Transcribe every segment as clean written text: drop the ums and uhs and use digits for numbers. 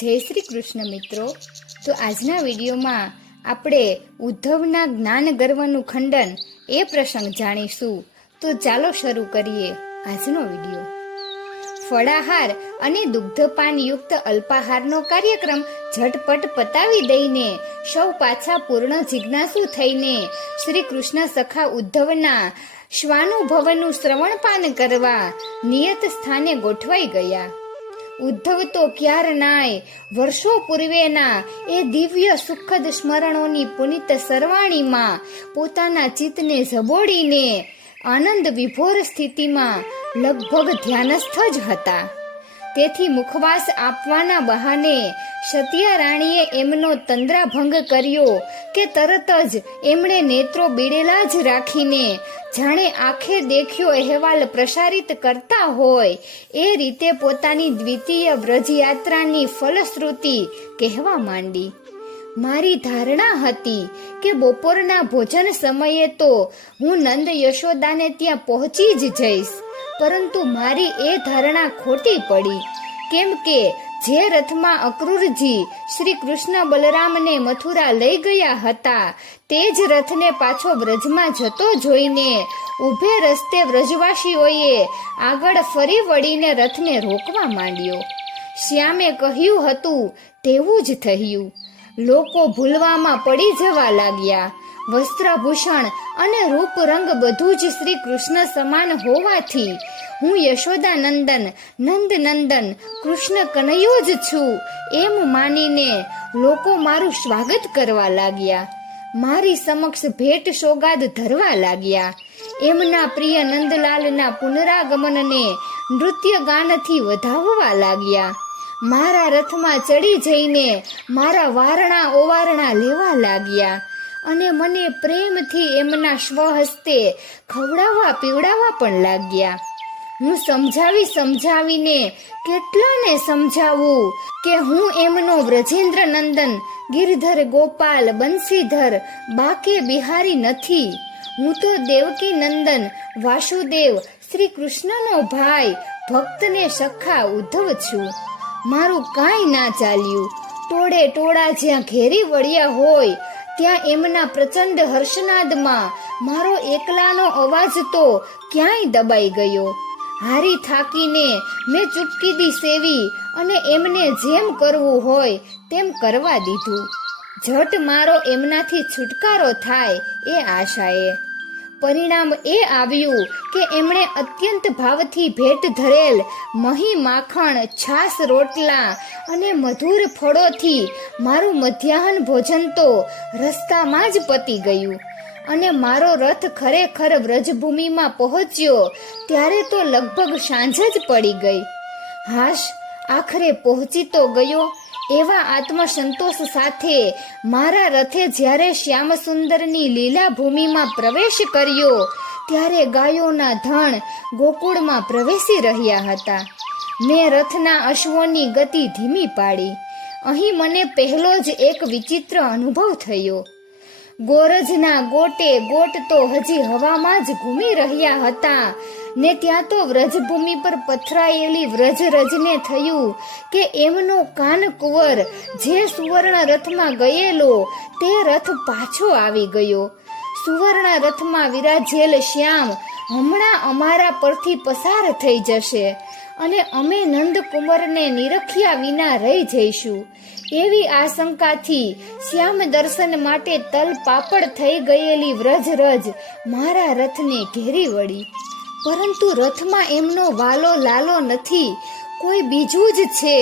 જય શ્રી કૃષ્ણ મિત્રો. તો આજના વિડીયોમાં આપણે ઉદ્ધવના જ્ઞાન ગર્વનું ખંડન એ પ્રસંગ જાણીશું. તો ચાલો શરૂ કરીએ આજનો વિડીયો. ફળાહાર અને દુગ્ધપાન યુક્ત અલ્પાહારનો કાર્યક્રમ ઝટપટ પતાવી દઈને સૌ પાછા પૂર્ણ જિજ્ઞાસુ થઈને શ્રી કૃષ્ણ સખા ઉદ્ધવના શ્વાનુભવનું શ્રવણપાન કરવા નિયત સ્થાને ગોઠવાઈ ગયા. ઉદ્ધવ તો ક્યારનાય વર્ષો પૂર્વેના એ દિવ્ય સુખદ સ્મરણોની પુનિત સરવાણીમાં પોતાના ચિત્તને ઝબોડીને આનંદ વિભોર સ્થિતિમાં લગભગ ધ્યાનસ્થ જ હતા. તેથી મુખવાસ આપવાના બહાને સત્યા રાણીએ એમનો તંદ્રાભંગ કર્યો કે તરત જ એમણે નેત્રો બીડેલા જ રાખીને જાણે આંખે દેખ્યો અહેવાલ પ્રસારિત કરતા હોય એ રીતે પોતાની દ્વિતીય વ્રજયાત્રાની ફલશ્રુતિ કહેવા માંડી. મારી ધારણા હતી કે બપોરના ભોજન સમયે તો હું નંદ યશોદાને ત્યાં પહોંચી જ જઈશ, પરંતુ મારી એ ધારણા ખોટી પડી. કેમ કે જે રથમાં અક્રૂરજી શ્રી કૃષ્ણ બલરામને મથુરા લઈ ગયા હતા તે જ રથને પાછો વ્રજમાં જતો જોઈને ઊભે રસ્તે વ્રજવાસીઓએ આગળ ફરી વળીને રથને રોકવા માંડ્યો. શ્યામે કહ્યું હતું તેવું જ થયું. લોકો ભૂલવામાં પડી જવા લાગ્યા. વસ્ત્રભૂષણ અને રૂપ રંગ બધું જ શ્રી કૃષ્ણ સમાન હોવાથી હું યશોદા નંદન નંદ નંદન કૃષ્ણ કનૈયો જ છું એમ માનીને લોકો મારું સ્વાગત કરવા લાગ્યા. મારી સમક્ષ ભેટ સોગાદ ધરવા લાગ્યા. એમના પ્રિય નંદલાલના પુનરાગમનને નૃત્ય ગાનથી વધાવવા લાગ્યા. મારા રથમાં ચડી જઈને મારા વારણા ઓવારણા લેવા લાગ્યા અને મને પ્રેમથી એમના સ્વહસ્તે ખવડાવવા પીવડાવવા પણ લાગ્યા. હું સમજાવીને કેટલાને સમજાવું કે હું એમનો વ્રજેન્દ્ર નંદન ગિરધર ગોપાલ બંસીધર બાકે બિહારી નથી. હું તો દેવકી નંદન વાસુદેવ શ્રી કૃષ્ણનો ભાઈ ભક્તને સખા ઉદ્ધવ છું. મારું કાંઈ ના ચાલ્યું. ટોળે ટોળા જ્યાં ઘેરી વળ્યા હોય ત્યાં એમના પ્રચંડ હર્ષનાદમાં મારો એકલાનો અવાજ તો ક્યાંય દબાઈ ગયો. હારી થાકીને મેં ચૂપકીદી સેવી અને એમને જેમ કરવું હોય તેમ કરવા દીધું. ઝટ મારો એમનાથી છુટકારો થાય એ આશાએ. પરિણામ એ આવ્યું કે એમણે અત્યંત ભાવથી ભેટ ધરેલ મહી માખણ છાસ રોટલા અને મધુર ફળોથી મારું મધ્યાહન ભોજન તો રસ્તામાં જ પતી ગયું અને મારો રથ ખરેખર વ્રજભૂમિમાં પહોંચ્યો ત્યારે તો લગભગ સાંજ જ પડી ગઈ. હાશ, આખરે પહોંચી તો ગયો એવા આત્મસંતોષ સાથે મારા રથે જ્યારે શ્યામ સુંદરની લીલા ભૂમિમાં પ્રવેશ કર્યો ત્યારે ગાયોના ધણ ગોકુળમાં પ્રવેશી રહ્યા હતા. મેં રથના અશ્વોની ગતિ ધીમી પાડી. અહીં મને પહેલો જ એક વિચિત્ર અનુભવ થયો. ગોરજના ગોટે ગોટ તો હજી હવામાં જ ઘૂમી રહ્યા હતા ને ત્યાં તો વ્રજભૂમિ પર પથરાયેલી વ્રજરજને થયું કે એમનો કાનકુંવર જે સુવર્ણ રથમાં ગયેલો તે રથ પાછો આવી ગયો. સુવર્ણ રથમાં વિરાજેલ શ્યામ હમણાં અમારા પરથી પસાર થઈ જશે અને અમે નંદકુંવરને નિરખ્યા વિના રહી જઈશું એવી આશંકાથી શ્યામ દર્શન માટે તલ પાપડ થઈ ગયેલી વ્રજરજ મારા રથને ઘેરી વળી. પરંતુ રથમાં એમનો વાલો લાલો નથી, કોઈ બીજું જ છે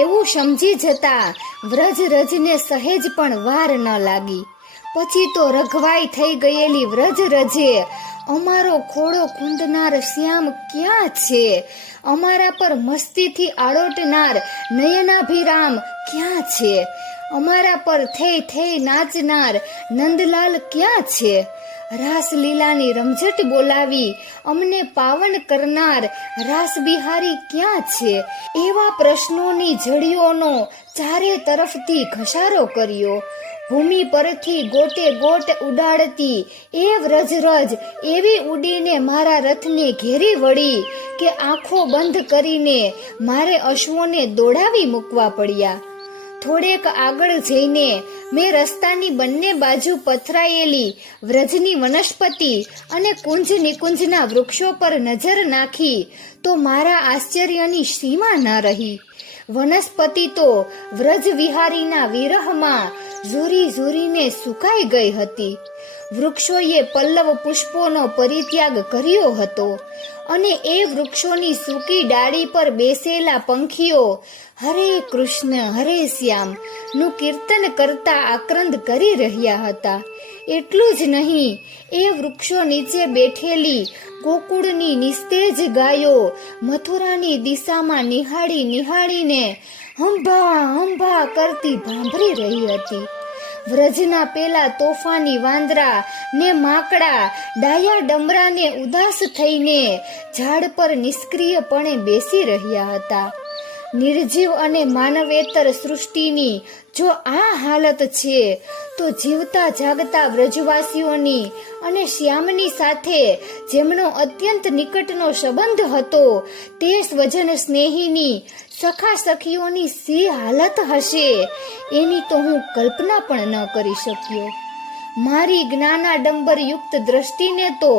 એવું સમજી જતા વ્રજરજને સહેજ પણ વાર ન લાગી. પછી તો રઘવાઈ થઈ ગયેલી વ્રજરજે અમારો ખોળો ખૂંદનાર શ્યામ ક્યાં છે, અમારા પર મસ્તીથી આળોટનાર નયનાભિરામ ક્યાં છે, અમારા પર થઈ થઈ નાચનાર નંદલાલ ક્યાં છે, રાસલીલાની રમઝટ બોલાવી અમને પાવન કરનાર રાસબિહારી ક્યાં છે, એવા પ્રશ્નોની જડીઓનો ચારે તરફથી ઘસારો કર્યો. ભૂમિ પરથી ગોટે ગોટ ઉડાડતી એ વ્રજરજ એવી ઉડીને મારા રથને ઘેરી વળી કે આંખો બંધ કરીને મારે અશ્વોને દોડાવી મૂકવા પડ્યા. થોડેક આગળ જઈને મેં રસ્તાની બંને બાજુ પથરાયેલી વ્રજની વનસ્પતિ અને કુંજ નિકુંજના વૃક્ષો પર નજર નાખી તો મારા આશ્ચર્યની સીમા ન રહી. વનસ્પતિ તો વ્રજ વિહારીના વિરહમાં ઝૂરી ઝૂરીને સુકાઈ ગઈ હતી. વૃક્ષોએ પલ્લવ પુષ્પોનો પરિત્યાગ કર્યો હતો અને એ વૃક્ષોની સૂકી ડાળી પર બેસેલા પંખીઓ હરે કૃષ્ણ હરે શ્યામ નું કીર્તન કરતા આક્રંદ કરી રહ્યા હતા. એટલું જ નહીં, એ વૃક્ષો નીચે બેઠેલી ગોકુળની નિસ્તેજ ગાયો મથુરાની દિશામાં નિહાળી નિહાળીને હંભા હંભા કરતી ભાંભરી રહી હતી. વ્રજના પેલા તોફાની વાંદરા ને માકડા ડાયા ડમરાને ઉદાસ થઈને ઝાડ પર નિષ્ક્રિયપણે બેસી રહ્યા હતા. નિર્જીવ અને માનવેતર સૃષ્ટિની જો આ હાલત છે તો જીવતા જાગતા વ્રજવાસીઓની અને શ્યામની સાથે જેમનો અત્યંત નિકટનો સંબંધ હતો તે સ્વજન સ્નેહીની સખા સખીઓની સી હાલત હશે એની તો હું કલ્પના પણ ન કરી શક્યો. મારી જ્ઞાનાડંબર યુક્ત દ્રષ્ટિને તો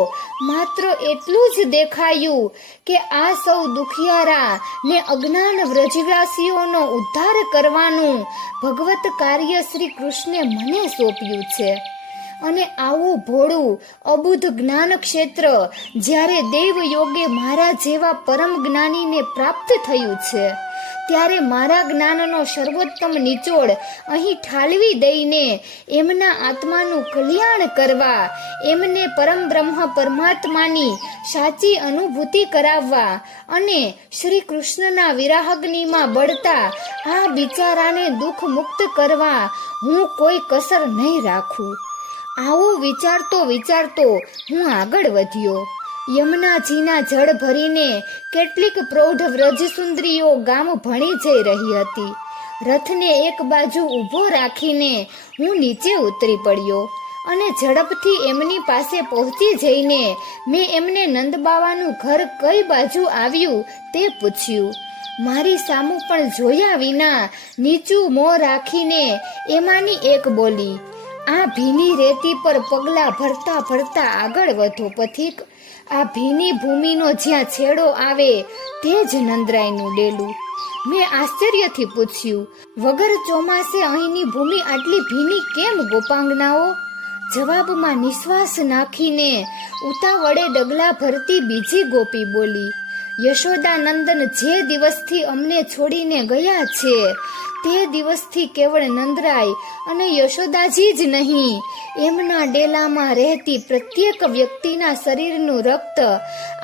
માત્ર એટલું જ દેખાયું કે આ સૌ દુખિયારા ને અજ્ઞાન વ્રજવાસીઓનો ઉદ્ધાર કરવાનું ભગવત કાર્ય શ્રી કૃષ્ણે મને સોંપ્યું છે. અને આવું ભોળું અબુધ જ્ઞાન ક્ષેત્ર જ્યારે દેવ યોગે મારા જેવા પરમ જ્ઞાનીને પ્રાપ્ત થયું છે ત્યારે મારા જ્ઞાનનો સર્વોત્તમ નિચોડ અહીં ઠાલવી દઈને એમના આત્માનું કલ્યાણ કરવા, એમને પરમ બ્રહ્મ પરમાત્માની સાચી અનુભૂતિ કરાવવા અને શ્રી કૃષ્ણના વિરાહગ્નિમાં બળતા આ બિચારાને દુઃખ મુક્ત કરવા હું કોઈ કસર નહીં રાખું. આવું વિચારતો હું આગળ વધ્યો. યમુનાજીના જળ ભરીને કેટલીક પ્રૌઢ વ્રજસુંદરીઓ ગામ ભણી જઈ રહી હતી. રથને એક બાજુ ઊભો રાખીને હું નીચે ઉતરી પડ્યો અને ઝડપથી એમની પાસે પહોંચી જઈને મેં એમને નંદબાવાનું ઘર કઈ બાજુ આવ્યું તે પૂછ્યું. મારી સામું પણ જોયા વિના નીચું મોં રાખીને એમાંની એક બોલી, આ ભીની રેતી પર પગલા ભરતા ભરતા આગળ વધો પથિક. આ ભીની ભૂમિનો જ્યાં છેડો આવે તે જ નંદરાયનું ડેલું. મેં આશ્ચર્યથી પૂછ્યું, વગર ચોમાસે અહીંની ભૂમિ આટલી ભીની કેમ ગોપાંગનાઓ? જવાબમાં નિશ્વાસ નાખીને ઉતાવળે ડગલા ભરતી બીજી ગોપી બોલી, યશોદાનંદન જે દિવસથી અમને છોડીને ગયા છે તે દિવસથી કેવળ નંદરાય અને યશોદાજી જ નહીં, એમના ડેલામાં રહેતી પ્રત્યેક વ્યક્તિના શરીરનું રક્ત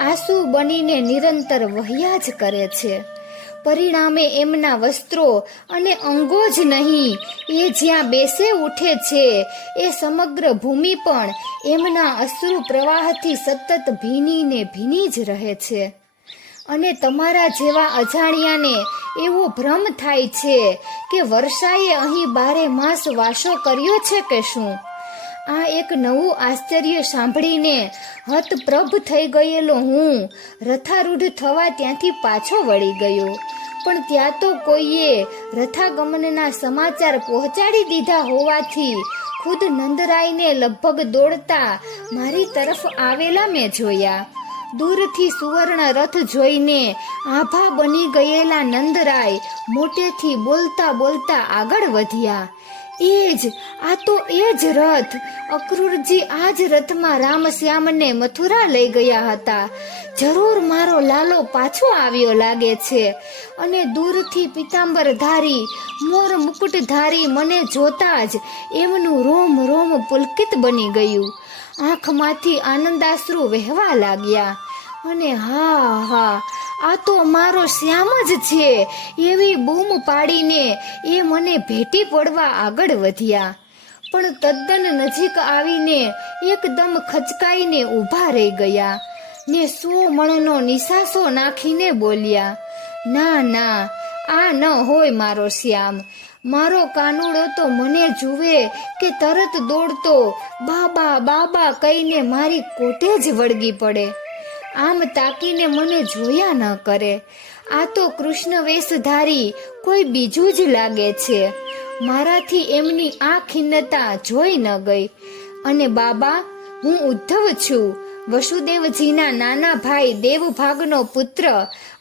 આંસુ બનીને નિરંતર વહ્યા જ કરે છે. પરિણામે એમના વસ્ત્રો અને અંગો જ નહીં, એ જ્યાં બેસે ઉઠે છે એ સમગ્ર ભૂમિ પણ એમના અશ્રુ પ્રવાહથી સતત ભીની જ રહે છે. અને તમારા જેવા અજાણ્યાને એવો ભ્રમ થાય છે કે વર્ષાએ અહીં 12 માસ વાસો કર્યો છે કે શું? આ એક નવું આશ્ચર્ય સાંભળીને હતપ્રભ થઈ ગયેલો હું રથારૂઢ થવા ત્યાંથી પાછો વળી ગયો. પણ ત્યાં તો કોઈએ રથાગમનના સમાચાર પહોંચાડી દીધા હોવાથી ખુદ નંદરાયને લગભગ દોડતા મારી તરફ આવેલા મેં જોયા. દૂરથી સુવર્ણ રથ જોઈને આભા બની ગયેલા નંદરાય મોટેથી બોલતા બોલતા આગળ વધ્યા. આ તો એ જ રથ! અક્રૂરજી આ જ રથમાં રામશ્યામને મથુરા લઈ ગયા હતા. જરૂર મારો લાલો પાછો આવ્યો લાગે છે. અને દૂરથી પિતાંબરધારી મોર મુકુટધારી મને જોતા જ એમનું રોમ રોમ પુલકિત બની ગયું. આંખમાંથી આનંદાશ્રુ વહેવા લાગ્યા. અને હા, આ તો મારો શ્યામ જ છે એવી બૂમ પાડીને એ મને ભેટી પડવા આગળ વધ્યા. પણ તદ્દન નજીક આવીને એકદમ ખચકાઈને ઊભા રહી ગયા ને 100 મણનો નિશાસો નાખીને બોલ્યા, ના, આ ન હોય મારો શ્યામ. મારો કાનુડો તો મને જુએ કે તરત દોડતો બાબા કહીને મારી કોટે જ વળગી પડે. આમ તાકીને મને જોયા ન કરે. આ તો કૃષ્ણ વેશધારી કોઈ બીજું જ લાગે છે. મારાથી એમની આ ખિન્નતા જોઈ ન ગઈ. અને બાબા, હું ઉદ્ધવ છું, વસુદેવજીના નાના ભાઈ દેવભાગનો પુત્ર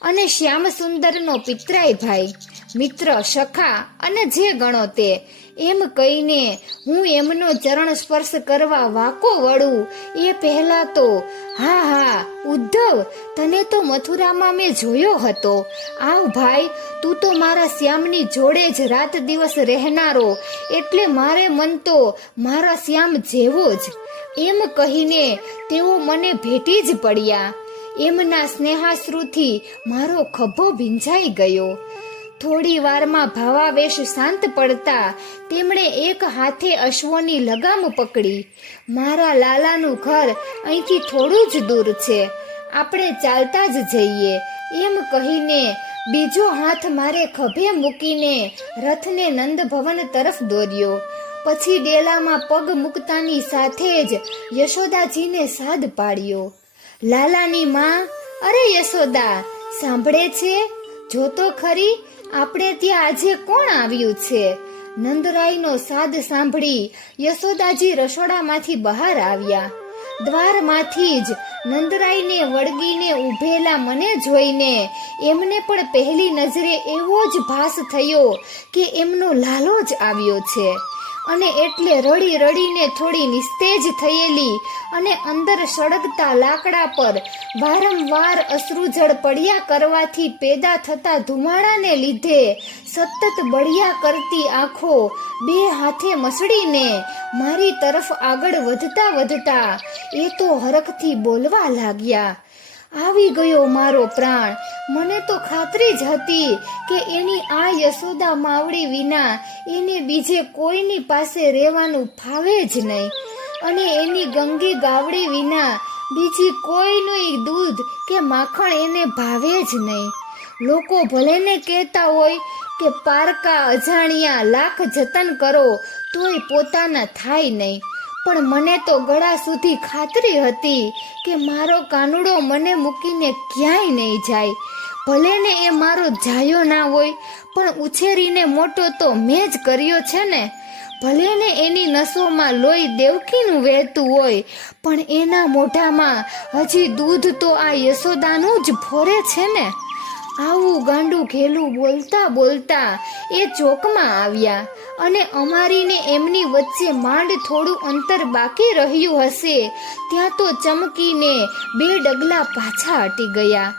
અને શ્યામ સુંદરનો પિતરાય ભાઈ, મિત્ર, સખા અને જે ગણો તે. એમ કહીને હું એમનો ચરણ સ્પર્શ કરવા વાકો વળું એ પહેલા તો, હા હા ઉદ્ધવ, તને તો મથુરામાં મેં જોયો હતો. આવ ભાઈ, તું તો મારા શ્યામની જોડે જ રાત દિવસ રહેનારો, એટલે મારે મન તો મારા શ્યામ જેવો જ. એમ કહીને તેઓ મને ભેટી જ પડ્યા. એમના સ્નેહાશ્રુથી મારો ખભો ભીંજાઈ ગયો. થોડી વારમાં ભાવાવેશ શાંત પડતા તેમણે એક હાથે અશ્વોની લગામ પકડી. મારા લાલાનું ઘર અહીંથી થોડું જ દૂર છે, આપણે ચાલતા જ જઈએ, એમ કહીને બીજો હાથ મારે ખભે મૂકીને રથને નંદભવન તરફ દોર્યો. પછી ડેલામાં પગ મૂકતાની સાથે જ યશોદાજીને સાદ પાડ્યો. લાલાની માં, અરે યશોદા, સાંભળે છે? જોતો ખરી, આપણે ત્યાં આજે કોણ આવ્યું છે? નંદરાયનો સાદ સાંભળી યશોદાજી રસોડામાંથી બહાર આવ્યા. દ્વારમાંથી જ નંદરાયને વળગીને ઊભેલા મને જોઈને એમને પણ પહેલી નજરે એવો જ ભાસ થયો કે એમનો લાલો જ આવ્યો છે. અને એટલે રડી રડીને થોડી નિસ્તેજ થયેલી અને અંદર સળગતા લાકડા પર વારંવાર અશ્રુજળ પડ્યા કરવાથી પેદા થતા ધુમાડાને લીધે સતત બળિયા કરતી આંખો બે હાથે મસળીને મારી તરફ આગળ વધતા વધતા એ તો હરખથી બોલવા લાગ્યા. આવી ગયો મારો પ્રાણ. મને તો ખાતરી જ હતી કે એની આ યશોદા માવડી વિના એને બીજે કોઈની પાસે રહેવાનું ફાવે જ નહીં, અને એની ગંગી ગાવડી વિના બીજી કોઈનું દૂધ કે માખણ એને ભાવે જ નહીં. લોકો ભલે ને કહેતા હોય કે પારકા અજાણ્યા લાખ જતન કરો તોય પોતાના થાય નહીં, પણ મને તો ગળા સુધી ખાતરી હતી કે મારો કાનુડો મને મૂકીને ક્યાંય નહીં જાય. ભલે ને એ મારો જાયો ના હોય, પણ ઉછેરીને મોટો તો મેં જ કર્યો છે ને. ભલે ને એની નસોમાં લોહી દેવકીનું વહેતું હોય, પણ એના મોઢામાં હજી દૂધ તો આ યશોદાનું જ ફોરે છે ને. આવું ગાંડું ઘેલું બોલતા બોલતા એ ચોકમાં આવ્યા, અને અમારીને એમની વચ્ચે માંડ થોડું અંતર બાકી રહ્યું હશે ત્યાં તો ચમકીને 2 ડગલા પાછા હટી ગયા.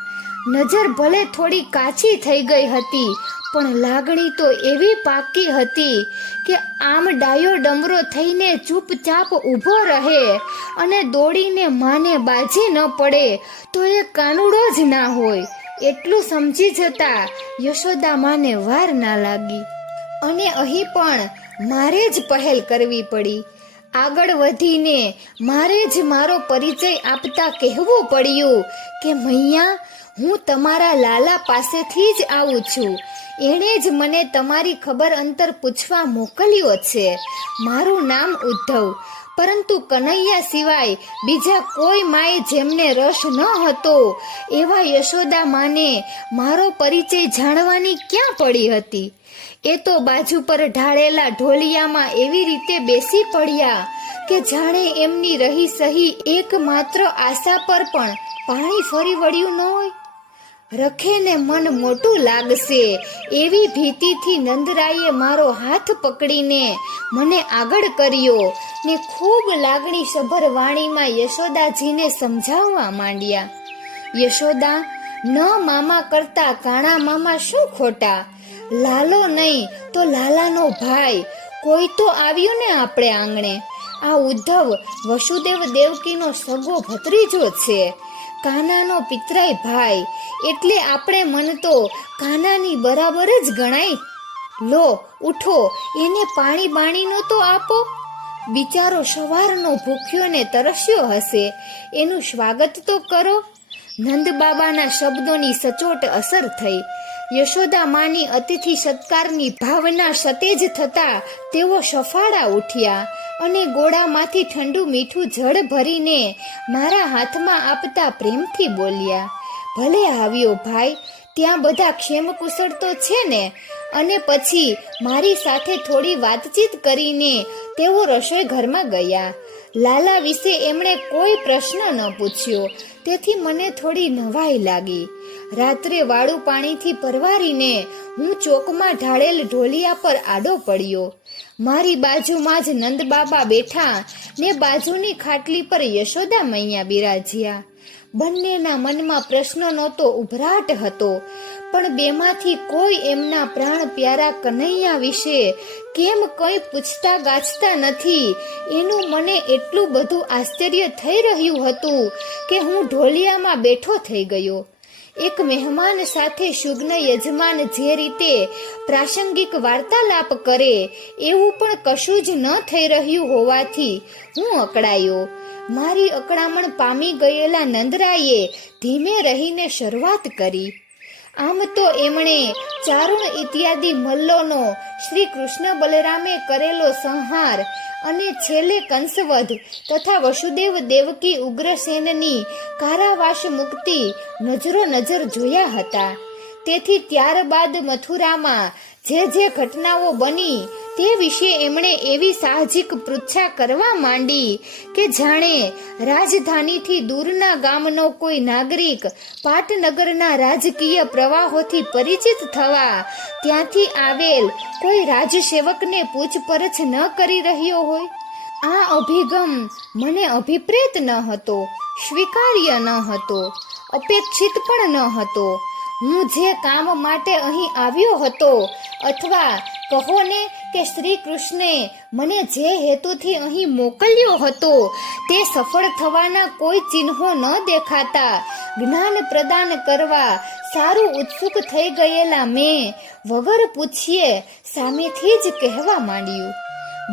નજર ભલે થોડી કાચી થઈ ગઈ હતી, પણ લાગણી તો એવી પાકી હતી કે આમ ડાયો ડમરો થઈને ચૂપચાપ ઊભો રહે અને દોડીને માને બાજી ન પડે તો એ કાનુડો જ ના હોય, એટલું સમજી જતા યશોદા માને વાર ના લાગી. અને અહીં પણ મારે જ પહેલ કરવી પડી. આગળ વધીને મારે જ મારો પરિચય આપતા કહેવું પડ્યું કે મૈયા, હું તમારા લાલા પાસેથી જ આવું છું. એણે જ મને તમારી ખબર અંતર પૂછવા મોકલ્યો છે. મારું નામ ઉદ્ધવ, પરંતુ કનૈયા સિવાય બીજા કોઈ માએ જેમને રસ ન હતો એવા યશોદા માને મારો પરિચય જાણવાની ક્યાં પડી હતી. એ તો બાજુ પર ઢાળેલા ઢોલિયામાં એવી રીતે બેસી પડ્યા કે જાણે એમની રહી સહી એકમાત્ર આશા પર પણ પાણી ફરી વળ્યું ન હોય. રખે ને મન મોટું લાગશે એવી ભીતિથી નંદરાયે મારો હાથ પકડીને મને આગળ કર્યો ને ખૂબ લાગણી સભર વાણીમાં યશોદાજીને સમજાવવા માંડ્યા. યશોદા, ન મામા કરતા કાણા મામા શું ખોટા? લાલો નહીં તો લાલાનો ભાઈ કોઈ તો આવ્યું ને આપણે આંગણે. આ ઉદ્ધવ વસુદેવ દેવકીનો સગો ભત્રીજો છે, કાનાનો પિતરાય ભાઈ, એટલે આપણે મન તો કાનાની બરાબર જ ગણાય. લો ઉઠો, એને પાણી બાણીનો તો આપો. બિચારો સવારનો ભૂખ્યો ને તરસ્યો હશે, એનું સ્વાગત તો કરો. નંદ બાબાના શબ્દોની સચોટ અસર થઈ. યશોદા માની અતિથિ સત્કારની ભાવના સતેજ થતા તેઓ સફાળા ઉઠ્યા અને ગોળામાંથી ઠંડુ મીઠું જળ ભરીને મારા હાથમાં આપતા પ્રેમથી બોલ્યા, ભલે આવ્યો ભાઈ, ત્યાં બધા ક્ષેમ કુશળ તો છે ને? અને પછી મારી સાથે થોડી વાતચીત કરીને તેઓ રસોઈ ઘરમાં ગયા. લાલા વિશે એમણે કોઈ પ્રશ્ન ન પૂછ્યો, તેથી મને થોડી નવાઈ લાગી. રાત્રે વાળું પાણીથી પરવારીને હું ચોકમાં ઢાળેલ ઢોલિયા પર આડો પડ્યો. મારી બાજુમાં જ નંદબાબા બેઠા ને બાજુની ખાટલી પર યશોદા મૈયા બિરાજ્યા. બંનેના મનમાં પ્રશ્નનો તો ઉભરાટ હતો, પણ બેમાંથી કોઈ એમના પ્રાણ પ્યારા કનૈયા વિશે કેમ કંઈ પૂછતા ગાછતા નથી એનું મને એટલું બધું આશ્ચર્ય થઈ રહ્યું હતું કે હું ઢોલિયામાં બેઠો થઈ ગયો. એક મહેમાન સાથે શુગ્ન યજમાન જે રીતે પ્રાસંગિક વાર્તાલાપ કરે એવું પણ કશું જ ન થઈ રહ્યું હોવાથી હું અકળાયો. મારી અકળામણ પામી ગયેલા નંદરાયે ધીમે રહીને શરૂઆત કરી. આમ તો એમણે ચારુણ ઇત્યાદિ મલ્લોનો શ્રી કૃષ્ણ બલરામે કરેલો સંહાર અને છેલ્લે કંસવધ તથા વસુદેવ દેવકી ઉગ્રસેનની કારાવાસ મુક્તિ નજરો નજર જોયા હતા. તેથી ત્યારબાદ મથુરામાં જે ઘટનાઓ બની તે વિશે એમણે એવી સાહજિક પૃચ્છા કરવા માંડી કે જાણે રાજધાનીથી દૂરના ગામનો કોઈ નાગરિક પાટનગરના રાજકીય પ્રવાહોથી પરિચિત થવા ત્યાંથી આવેલ કોઈ રાજસેવકને પૂછપરછ ન કરી રહ્યો હોય. આ અભિગમ મને અભિપ્રેત ન હતો, સ્વીકાર્ય ન હતો, અપેક્ષિત પણ ન હતો. હું જે કામ માટે અહીં આવ્યો હતો, અથવા કહો ને કે શ્રી કૃષ્ણે મને જે હેતુથી અહીં મોકલ્યો હતો, તે સફળ થવાના કોઈ ચિહ્નો ન દેખાતા જ્ઞાન પ્રદાન કરવા સારું ઉત્સુક થઈ ગયેલા મેં વગર પૂછીએ સામેથી જ કહેવા માંડ્યું,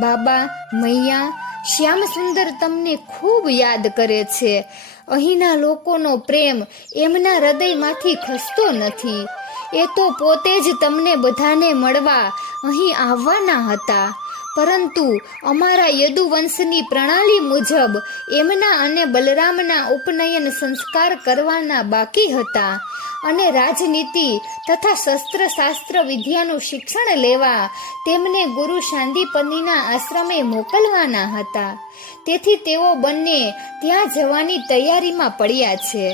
બાબા મૈયા, શ્યામ સુંદર તમને ખૂબ યાદ કરે છે. અહીંના લોકોનો પ્રેમ એમના હૃદયમાંથી ખસતો નથી. એ તો પોતે જ તમને બધાને મળવા અહીં આવવાના હતા, પરંતુ અમારા યદુવંશની પ્રણાલી મુજબ એમના અને બલરામના ઉપનયન સંસ્કાર કરવાના બાકી હતા અને રાજનીતિ તથા શસ્ત્રશાસ્ત્ર વિદ્યાનું શિક્ષણ લેવા તેમને ગુરુ શાંતિપનીના આશ્રમે મોકલવાના હતા. તેથી તેઓ બંને ત્યાં જવાની તૈયારીમાં પડ્યા છે.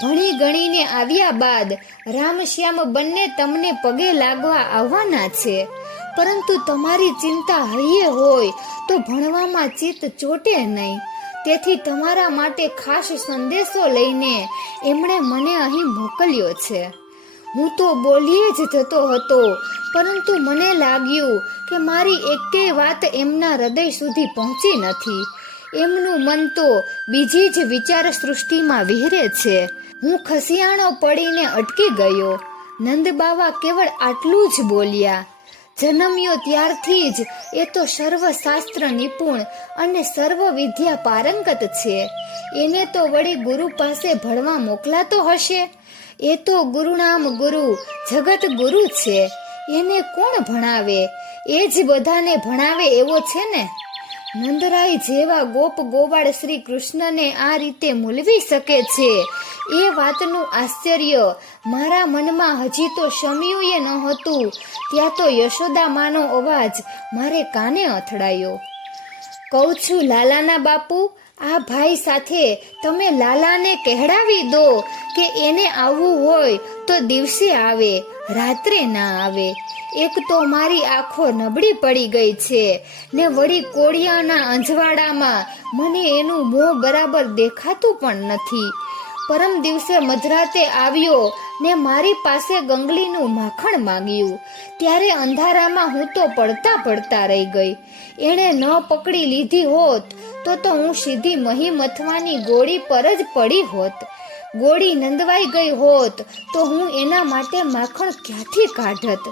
ભણી ગણીને આવ્યા બાદ રામશ્યામ બંને તમને પગે લાગવા આવવાના છે, પરંતુ તમારી ચિંતા હૈયે હોય તો ભણવામાં ચિત્ત ચોટે નહીં. તેથી તમારા માટે ખાસ સંદેશો લઈને એમણે મને અહીં મોકલ્યો છે. હું તો બોલીએ જ જતો હતો, પરંતુ મને લાગ્યું કે મારી એકેય વાત એમના હૃદય સુધી પહોંચી નથી. એમનું મન તો બીજી જ વિચાર સૃષ્ટિમાં વિહરે છે. હું ખસિયાણો પડીને અટકી ગયો. નંદબાવા કેવળ આટલું જ બોલ્યા, જન્મ્યો ત્યારથી જ એ તો સર્વશાસ્ત્ર નિપુણ અને સર્વ વિદ્યા પારંગત છે. એને તો વળી ગુરુ પાસે ભણવા મોકલાતો હશે. એ તો ગુરુનામ ગુરુ, જગત ગુરુ છે. એને કોણ ભણાવે? એ જ બધાને ભણાવે એવો છે ને. નંદરાય જેવા ગોપ ગોવાળ શ્રી કૃષ્ણને આ રીતે મૂલવી શકે છે, એ વાતનું આશ્ચર્ય મારા મનમાં હજી તો શમ્યું ન હતું. ત્યાં તો યશોદા માનો અવાજ મારે કાને અથડાયો. કહું છું લાલાના બાપુ, આ ભાઈ સાથે તમે લાલાને કહેડાવી દો કે એને આવવું હોય તો દિવસે આવે, રાત્રે ના આવે. એક તો મારી આંખો નબળી પડી ગઈ છે ને વળી કોળિયાના અંજવાડામાં મને એનું મોં બરાબર દેખાતું પણ નથી. પરમ દિવસે મધરાતે આવ્યો ને મારી પાસે ગંગલીનું માખણ માંગ્યું, ત્યારે અંધારામાં હું તો પડતા રહી ગઈ. એણે ન પકડી લીધી હોત તો હું સીધી મહી મથવાની ગોળી પર જ પડી હોત. ગોળી નંદવાઈ ગઈ હોત તો હું એના માટે માખણ ક્યાંથી કાઢત?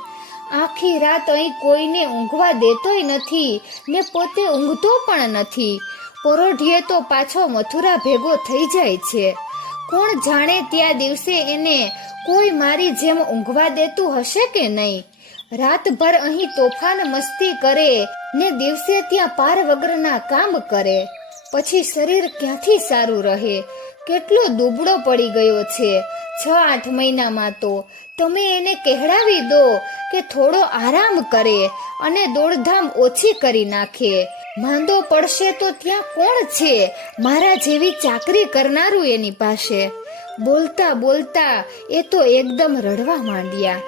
આખી રાત અહીં કોઈને ઊંઘવા દેતોય નથી ને પોતે ઊંઘતો પણ નથી. પરોઢિયે તો પાછો મથુરા ભેગો થઈ જાય છે. કોણ જાણે ત્યાં દિવસે એને કોઈ મારી જેમ ઊંઘવા દેતું હશે કે નહીં. રાતભર અહીં તોફાન મસ્તી કરે ને દિવસે ત્યાં પાર વગરના કામ કરે. પછી શરીર ક્યાંથી સારું રહે? કેટલો દુબળો પડી ગયો છે. 6-8 મહિનામાં તો તમે એને કહેડાવી દો કે થોડો આરામ કરે અને દોડધામ ઓછી કરી નાખે. માંદો પડશે તો ત્યાં કોણ છે મારા જેવી ચાકરી કરનારું એની પાસે. બોલતા બોલતા એ તો એકદમ રડવા માંડ્યા.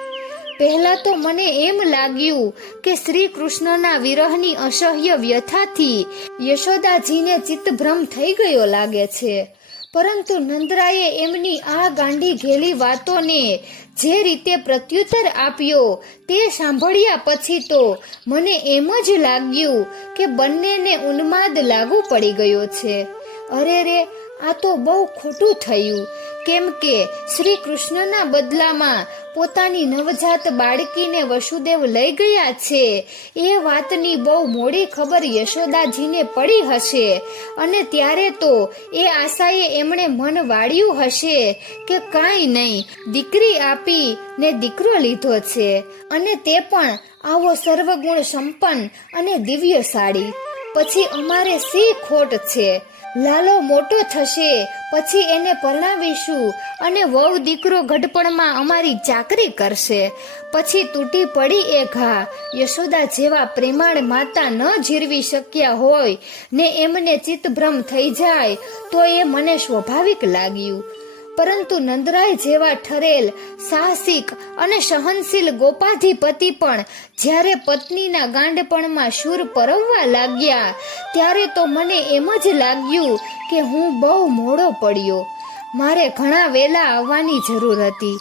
પહેલા તો મને એમ લાગ્યું કે શ્રી કૃષ્ણના વિરહની અસહ્ય વ્યથાથી યશોદાજીને ચિત્તભ્રમ થઈ ગયો લાગે છે. પરંતુ નંદરાએ એમની આ ગાંડી ઘેલી વાતોને જે રીતે પ્રત્યુત્તર આપ્યો તે સાંભળ્યા પછી તો મને એમ જ લાગ્યું કે બંનેને ઉન્માદ લાગુ પડી ગયો છે. અરે રે, આ તો બહુ ખોટું થયું. કેમ કે શ્રી કૃષ્ણના બદલામાં પોતાની નવજાત બાળકીને વસુદેવ લઈ ગયા છે એ વાતની બહુ મોડી ખબર યશોદાજીને પડી હશે અને ત્યારે તો એ આશાએ એમણે મન વાળ્યું હશે કે કાંઈ નહીં, દીકરી આપી ને દીકરો લીધો છે અને તે પણ આવો સર્વગુણ સંપન્ન અને દિવ્યશાળી. પછી અમારે શી ખોટ છે? લાલો મોટો થશે પછી એને પરણાવીશું અને વહુ દીકરો ગઢપણમાં અમારી ચાકરી કરશે. પછી તૂટી પડી એ ઘા. યશોદા જેવા પ્રેમાળ માતા ન જીરવી શક્યા હોય ને એમને ચિત્તભ્રમ થઈ જાય તો એ મને સ્વાભાવિક લાગ્યું. પરંતુ નંદરાય જેવા ઠરેલ, સાહસિક અને સહનશીલ ગોપાધિપતિ પણ જ્યારે પત્નીના ગાંડપણમાં શૂર પરવવા લાગ્યા ત્યારે તો મને એમ જ લાગ્યું કે હું બહુ મોડો પડ્યો. મારે ઘણા વહેલા આવવાની જરૂર હતી.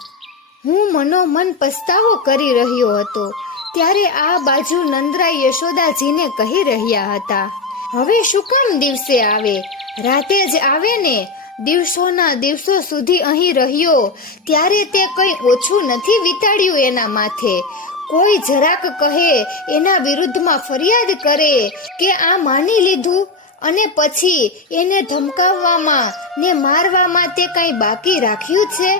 હું મનોમન પસ્તાવો કરી રહ્યો હતો ત્યારે આ બાજુ નંદરાય યશોદાજીને કહી રહ્યા હતા, હવે શું કામ દિવસે આવે? રાતે જ આવે ને. દિવસોના દિવસો સુધી અહીં રહ્યો ત્યારે તે કંઈ ઓછું નથી વિતાડ્યું એના માથે. કોઈ જરાક કહે એના વિરુદ્ધમાં ફરિયાદ કરે કે આ માની લીધું અને પછી એને ધમકાવવામાં ને મારવામાં તે કંઈ બાકી રાખ્યું છે?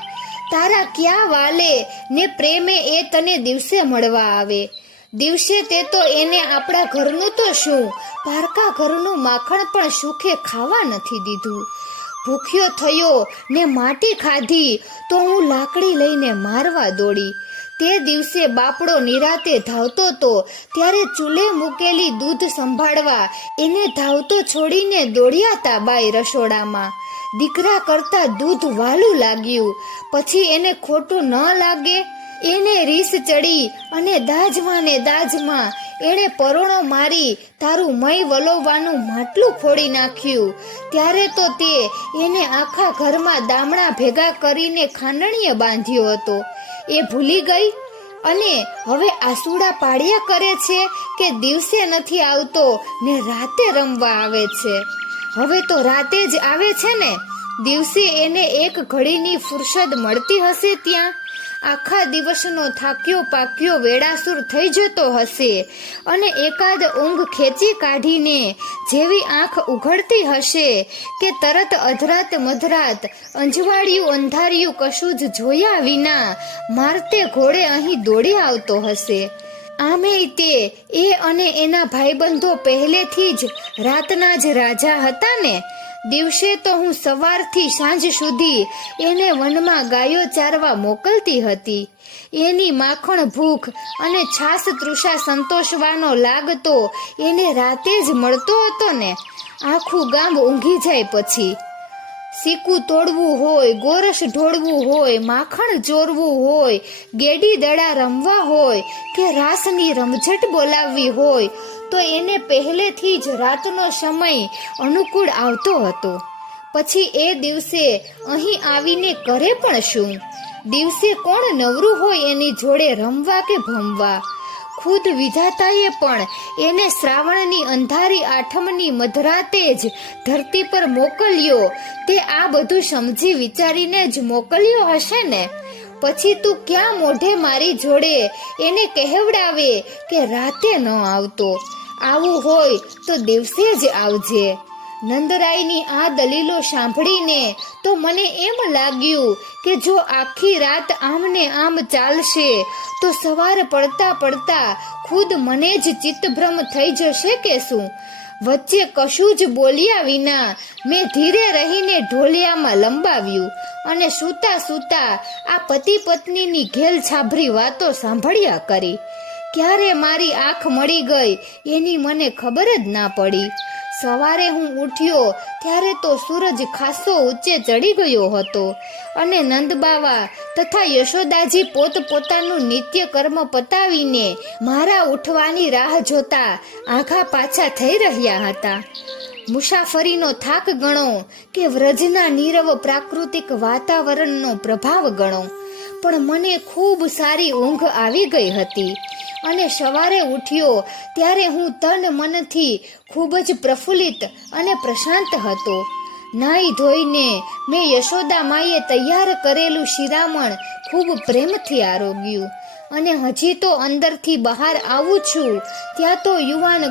તારા ક્યાં વાલે ને પ્રેમે એ તને દિવસે મળવા આવે. દિવસે તે તો એને આપણા ઘરનું તો શું, પારકા ઘરનું માખણ પણ સુખે ખાવા નથી દીધું. ભૂખ્યો થયો ને માટી ખાધી તો હું લાકડી લઈને મારવા દોડી. તે દિવસે બાપડો નિરાતે ધાવતો તો ત્યારે ચૂલે મૂકેલી દૂધ સંભાળવા એને ધાવતો છોડીને દોડ્યા તા બાઈ રસોડામાં. દીકરા કરતા દૂધ વાલું લાગ્યું. પછી એને ખોટું ન લાગે? એને રીસ ચડી અને દાજમાં એણે પરોણો મારી તારું મય વલોવવાનું માટલું ફોડી નાખ્યું. ત્યારે તો તે એને આખા ઘરમાં દામણા ભેગા કરીને ખાંડણીએ બાંધ્યો હતો. એ ભૂલી ગઈ અને હવે આસુડા પાડ્યા કરે છે કે દિવસે નથી આવતો ને રાતે રમવા આવે છે. હવે તો રાતે જ આવે છે ને. દિવસે એને એક ઘડીની ફુરસદ મળતી હશે ત્યાં. આખા દિવસનો થાક્યો પાક્યો વેડાસુર થઈ જતો હશે અને એકાદ ઊંઘ ખેંચી કાઢીને જેવી આંખ ઉઘડતી હશે કે તરત અધરાત મધરાત અંજવાળિયું અંધારિયું કશું જ જોયા વિના મારતે ઘોડે અહીં દોડી આવતો હશે. આમેય તે એ અને એના ભાઈબંધો પહેલેથી જ રાતના જ રાજા હતા ને. દિવસે તો હું સવારથી સાંજ સુધી એને વનમાં ગાયો ચારવા મોકલતી હતી. એની માખણ ભૂખ અને છાસ તૃષા સંતોષવાનો લાગતો એને રાતે જ મળતો હતો ને. આખું ગામ ઊંઘી જાય પછી સીકું તોડવું હોય, ગોરસ ઢોળવું હોય, માખણ ચોરવું હોય, ગેડી દડા રમવા હોય કે રાસની રમઝટ બોલાવવી હોય તો એને પહેલેથી જ રાતનો સમય અનુકૂળ આવતો હતો. પછી એ દિવસે અહીં આવીને કરે પણ શું? દિવસે કોણ નવરું હોય એની જોડે રમવા કે ભમવા? ખુદ વિધાતાએ પણ એને શ્રાવણની અંધારી આઠમની મધરાતે જ ધરતી પર મોકલ્યો. તે આ બધું સમજી વિચારીને જ મોકલ્યો હશે ને. પછી તું ક્યાં મોઢે મારી જોડે એને કહેવડાવે કે રાતે ન આવતો? આવું હોય તો દિવસે જ આવજે. નંદરાયની આ દલીલો સાંભળીને તો મને એમ લાગ્યું કે જો આખી રાત આમને આમ ચાલશે તો સવાર પડતા ખુદ મને જ ચિત્તભ્રમ થઈ જશે કે શું? વચ્ચે કશું જ બોલ્યા વિના મેં ધીરે રહીને ઢોલિયામાં લંબાવ્યું અને સૂતા સૂતા આ પતિ પત્નીની ઘેલ છાભરી વાતો સાંભળ્યા કરી. ક્યારે મારી આંખ મળી ગઈ એની મને ખબર જ ના પડી. સવારે હું ઉઠ્યો ત્યારે તો સૂરજ ખાસો ઊંચે ચડી ગયો હતો અને નંદબાવા તથા યશોદાજી પોતપોતાનું નિત્ય કર્મ પતાવીને મારા ઉઠવાની રાહ જોતા આઘા પાછા થઈ રહ્યા હતા. મુસાફરીનો થાક ગણો કે વ્રજના નીરવ પ્રાકૃતિક વાતાવરણનો પ્રભાવ ગણો, પણ મને ખૂબ સારી ઊંઘ આવી ગઈ હતી અને સવારે ઉઠ્યો ત્યારે હું તન મનથી ખૂબ જ પ્રફુલ્લિત અને પ્રશાંત હતો. નાઈ ધોઈને મેં યશોદા માએ તૈયાર કરેલું શિરામણ ખૂબ પ્રેમથી આરોગ્યું અને હજી તો અંદરથી બહાર આવું છું ત્યાં તો યુવાન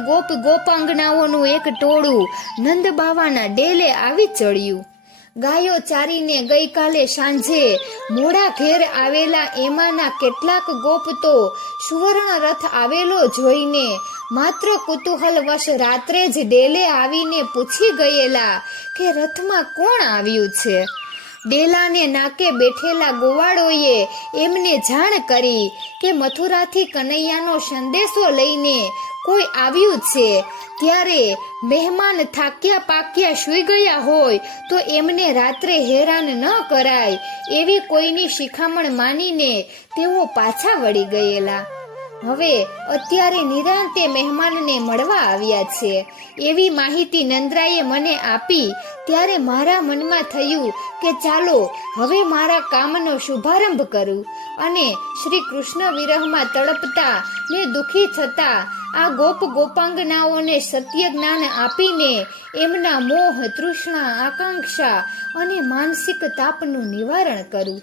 ગોપાંગનાઓનું એક ટોળું નંદબાવાના ડેલે આવી ચડ્યું. ગાયો ચારીને ગઈકાલે સાંજે મોડા ઘેર આવેલા એમાંના કેટલાક ગોપ તો સુવર્ણ રથ આવેલો જોઈને માત્ર કુતૂહલવશ રાત્રે જ ડેલે આવીને પૂછી ગયેલા કે રથમાં કોણ આવ્યું છે. ડેલાને નાકે બેઠેલા ગોવાળોએ એમને જાણ કરી કે મથુરાથી કનૈયાનો સંદેશો લઈને કોઈ આવ્યું છે. ત્યારે મહેમાન થાક્યા પાક્યા સૂઈ ગયા હોય તો એમને રાત્રે હેરાન ન કરાય એવી કોઈની શિખામણ માનીને તેઓ પાછા વળી ગયેલા. હવે અત્યારે નિરાંતે મહેમાનને મળવા આવ્યા છે એવી માહિતી નંદરાએ મને આપી ત્યારે મારા મનમાં થયું કે ચાલો હવે મારા કામનો શુભારંભ કરું અને શ્રી કૃષ્ણ વિરહમાં તડપતા ને દુઃખી થતા આ ગોપાંગનાઓને સત્ય જ્ઞાન આપીને એમના મોહ, તૃષ્ણા, આકાંક્ષા અને માનસિક તાપનું નિવારણ કરું.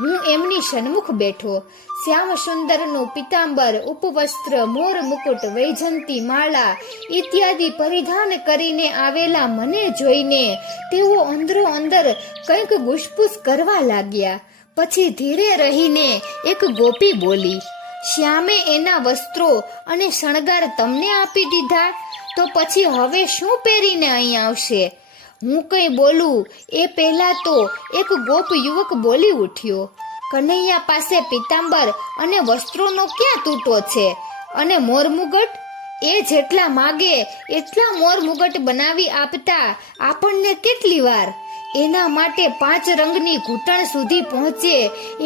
હું એમની સન્મુખ બેઠો. શ્યામ સુંદરનું પિતાંબર, ઉપવસ્ત્ર, મોર મુકુટ, વૈજંતી માળા ઇત્યાદિ પરિધાન કરીને આવેલા મને જોઈને તેઓ અંદરો અંદર કંઈક ગુસપુસ કરવા લાગ્યા. પછી ધીરે રહીને એક ગોપી બોલી, શ્યામે એના વસ્ત્રો અને શણગાર તમને આપી દીધા તો પછી હવે શું પહેરીને અહીં આવશે? હું કંઈ બોલું એ પહેલા તો એક ગોપ યુવક બોલી ઉઠ્યો, કનૈયા પાસે પિતાંબર અને વસ્ત્રોનો ક્યાં તૂટો છે? અને મોરમુગટ? એ જેટલા માગે એટલા મોરમુગટ બનાવી આપતા આપણને કેટલી વાર? એના માટે 5 રંગની ઘૂંટણ સુધી પહોંચે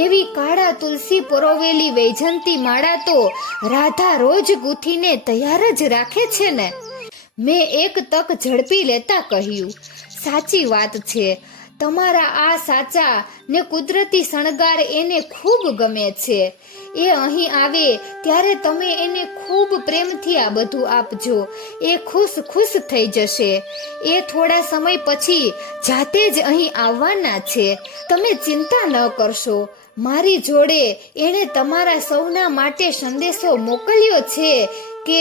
એવી કાળા તુલસી પરોવેલી વૈજંતી માળા તો રાધા રોજ ગૂંથીને તૈયાર જ રાખે છે ને. મેં એક તક ઝડપી લેતા કહ્યું, સાચી વાત છે, તમારા આ સાચા ને કુદરતી શણગાર એને ખૂબ ગમે છે. એ અહીં આવે ત્યારે તમે એને ખૂબ પ્રેમથી આ બધું આપજો. એ ખુશ થઈ જશે. એ થોડા સમય પછી જાતે જ અહીં આવવાના છે. તમે ચિંતા ન કરશો. મારી જોડે એણે તમારા સૌના માટે સંદેશો મોકલ્યો છે કે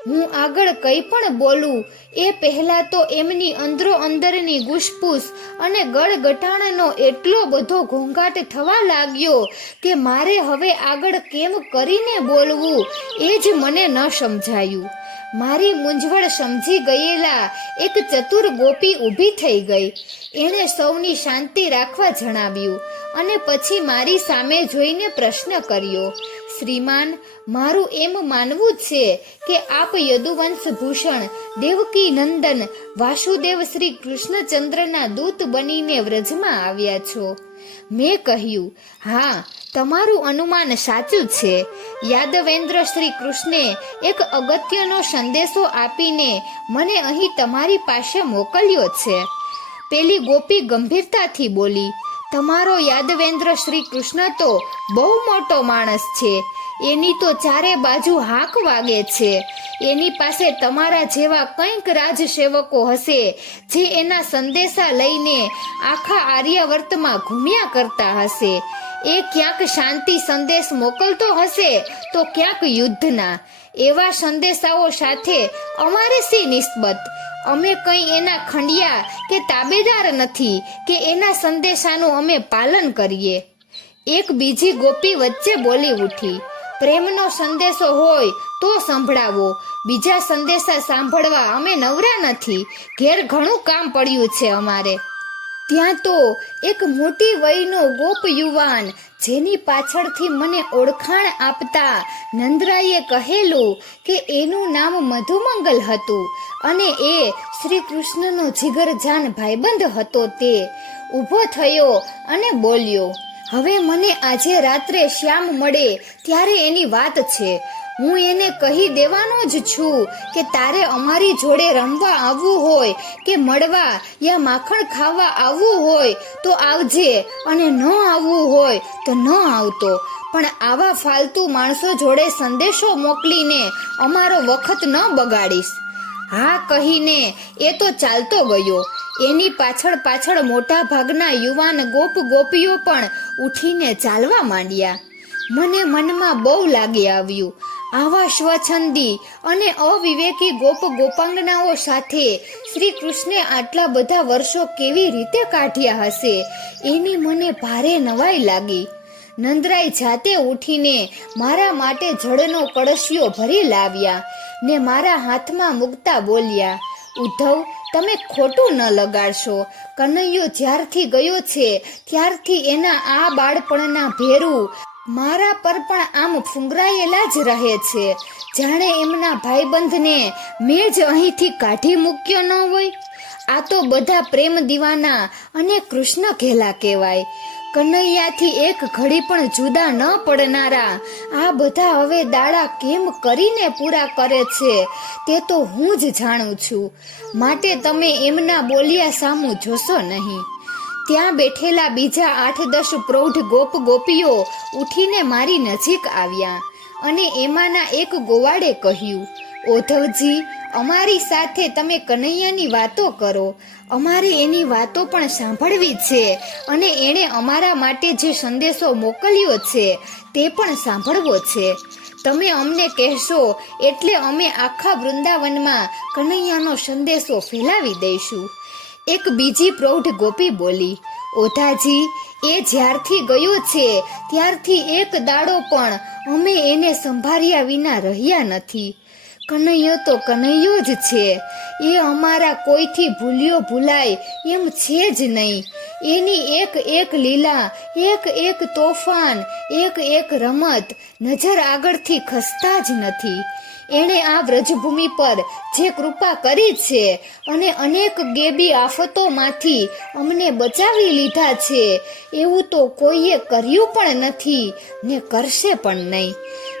હું આગળ કંઈ પણ બોલું એ પહેલા તો એમની અંદરો અંદરની ગુસપુસ અને ગળગટાણનો એટલો બધો ઘોંઘાટ થવા લાગ્યો કે મારે હવે આગળ કેમ કરીને બોલવું એ જ મને ન સમજાયું. મારી મૂંઝવણ સમજી ગયેલા એક ચતુર ગોપી ઊભી થઈ ગઈ. એણે સૌની શાંતિ રાખવા જણાવ્યું અને પછી મારી સામે જોઈને પ્રશ્ન કર્યો, શ્રીમાન, મારું એમ માનવું છે કે આપ યદુવંશ ભૂષણ દેવકી નંદન વાસુદેવ શ્રી કૃષ્ણચંદ્રના દૂત બનીને વ્રજમાં આવ્યા છો. મેં કહ્યું, હા, તમારું અનુમાન સાચું છે. યાદવેન્દ્ર શ્રી કૃષ્ણે એક અગત્યનો સંદેશો આપીને મને અહીં તમારી પાસે મોકલ્યો છે. પેલી ગોપી ગંભીરતાથી બોલી, તમારો યાદવેન્દ્ર શ્રી કૃષ્ણ તો બહુ મોટો માણસ છે. એની તો ચારે બાજુ હાક વાગે છે. એની પાસે તમારા જેવા કંઈક રાજસેવકો હશે જે એના સંદેશા લઈને આખા આર્યાવર્તમાં ઘૂમ્યા કરતા હશે. એ ક્યાંક શાંતિ સંદેશ મોકલતો હશે તો ક્યાંક યુદ્ધના. એવા સંદેશાઓ સાથે અમારે શી નિસ્બત? અમે કંઈ એના ખંડિયા કે તાબેદાર નથી કે એના સંદેશાનું અમે પાલન કરીએ. એક બીજી ગોપી વચ્ચે બોલી ઉઠી, પ્રેમનો સંદેશો હોય તો સંભળાવો, બીજા સંદેશા સાંભળવા અમે નવરા નથી, ઘેર ઘણું કામ પડ્યું છે અમારે. ત્યાં તો એક મોટી વયનો ગોપ યુવાન, જેની પાછળથી મને ઓળખાણ આપતા નંદરાઈએ કહેલું કે એનું નામ મધુમંગલ હતું અને એ શ્રી કૃષ્ણનો જીગરજાન ભાઈબંધ હતો, તે ઊભો થયો અને બોલ્યો, હવે મને આજે રાત્રે શ્યામ મળે ત્યારે એની વાત છે. હું એને કહી દેવાનો જ છું કે તારે અમારી જોડે રમવા આવવું હોય કે મળવા યા માખણ ખાવા આવવું હોય તો આવજે, અને ન આવવું હોય તો ન આવતો, પણ આવા ફાલતુ માણસો જોડે સંદેશો મોકલીને અમારો વખત ન બગાડીશ. હા કહીને એ તો ચાલતો ગયો. એની પાછળ પાછળ મોટા ભાગના યુવાન ગોપ ગોપીઓ પણ ઉઠીને ચાલવા માંડ્યા. મને મનમાં બહુ લાગી આવ્યું, આવા સ્વછંદી અને અવિવેકી ગોપ ગોપાંગનાઓ સાથે શ્રી કૃષ્ણે આટલા બધા વર્ષો કેવી રીતે કાઢ્યા હશે, એની મને ભારે નવાઈ લાગી. નંદરાય જાતે ઉઠીને મારા માટે જળનો કળશિયો ભરી લાવ્યા ને મારા હાથમાં મૂકતા બોલ્યા, ઉદ્ધવ, તમે ખોટું ન લગાડશો. કનૈયો જ્યારથી ગયો છે ત્યારથી એના આ બાળપણના ભેરું મારા પર પણ આમ ફૂંગરાયેલા જ રહે છે, જાણે એમના ભાઈબંધને મેં જ અહીંથી કાઢી મૂક્યો ન હોય. આ તો બધા પ્રેમ દીવાના અને કૃષ્ણ ઘેલા કહેવાય. કનૈયાથી એક ઘડી પણ જુદા ન પડનારા આ બધા હવે દાડા કેમ કરીને પૂરા કરે છે તે તો હું જ જાણું છું. માટે તમે એમના બોલ્યા સામું જોશો નહીં. ત્યાં બેઠેલા બીજા 8-10 પ્રૌઢ ગોપ ગોપીઓ ઉઠીને મારી નજીક આવ્યા અને એમાંના એક ગોવાળે કહ્યું, ઓધવજી, અમારી સાથે તમે કનૈયાની વાતો કરો, અમારે એની વાતો પણ સાંભળવી છે અને એણે અમારા માટે જે સંદેશો મોકલ્યો છે તે પણ સાંભળવો છે. તમે અમને કહેશો એટલે અમે આખા વૃંદાવનમાં કનૈયાનો સંદેશો ફેલાવી દઈશું. એક બીજી પ્રૌઢ ગોપી બોલી, ઓધાજી, એ જ્યારથી ગયો છે ત્યારથી એક દાડો પણ અમે એને સંભાળ્યા વિના રહ્યા નથી. કનૈયો તો કનૈયો જ છે, એ અમારા કોઈથી ભૂલ્યો ભૂલાય એમ છે જ નહીં. એની એક એક લીલા, એક એક તોફાન, એક એક રમત નજર આગળથી ખસતા જ નથી. એણે આ વ્રજભૂમિ પર જે કૃપા કરી છે અને અનેક ગેબી આફતોમાંથી અમને બચાવી લીધા છે, એવું તો કોઈએ કર્યું પણ નથી ને કરશે પણ નહીં.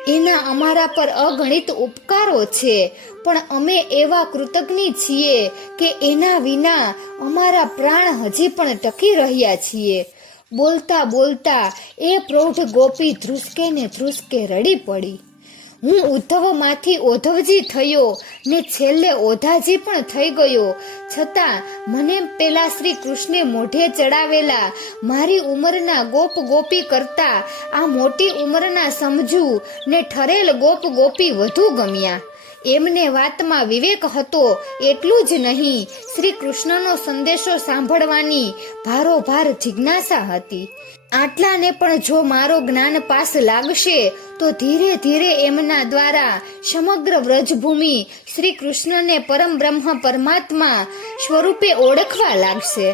એના અમારા પર અગણિત ઉપકારો છે, પણ અમે એવા કૃતજ્ઞ છીએ કે એના વિના અમારા પ્રાણ હજી પણ ટકી રહ્યા છીએ. બોલતા બોલતા એ પ્રૌઢ ગોપી ધ્રુસકે ને ધ્રુસકે રડી પડી. હું ઉદ્ધવમાંથી ઓધવજી થયો ને છેલ્લે ઓધાજી પણ થઈ ગયો, છતાં મને પેલા શ્રી કૃષ્ણે મોઢે ચડાવેલા મારી ઉંમરના ગોપ ગોપી કરતા આ મોટી ઉંમરના સમજુ ને ઠરેલ ગોપ ગોપી વધુ ગમ્યા. એમને વાતમાં વિવેક હતો એટલું જ નહીં, શ્રી કૃષ્ણનો સંદેશો સાંભળવાની ભારોભાર જિજ્ઞાસા હતી. આટલાને પણ જો મારો જ્ઞાન પાસ લાગશે તો ધીરે ધીરે એમના દ્વારા સમગ્ર વ્રજભૂમિ શ્રી કૃષ્ણને પરમ બ્રહ્મ પરમાત્મા સ્વરૂપે ઓળખવા લાગશે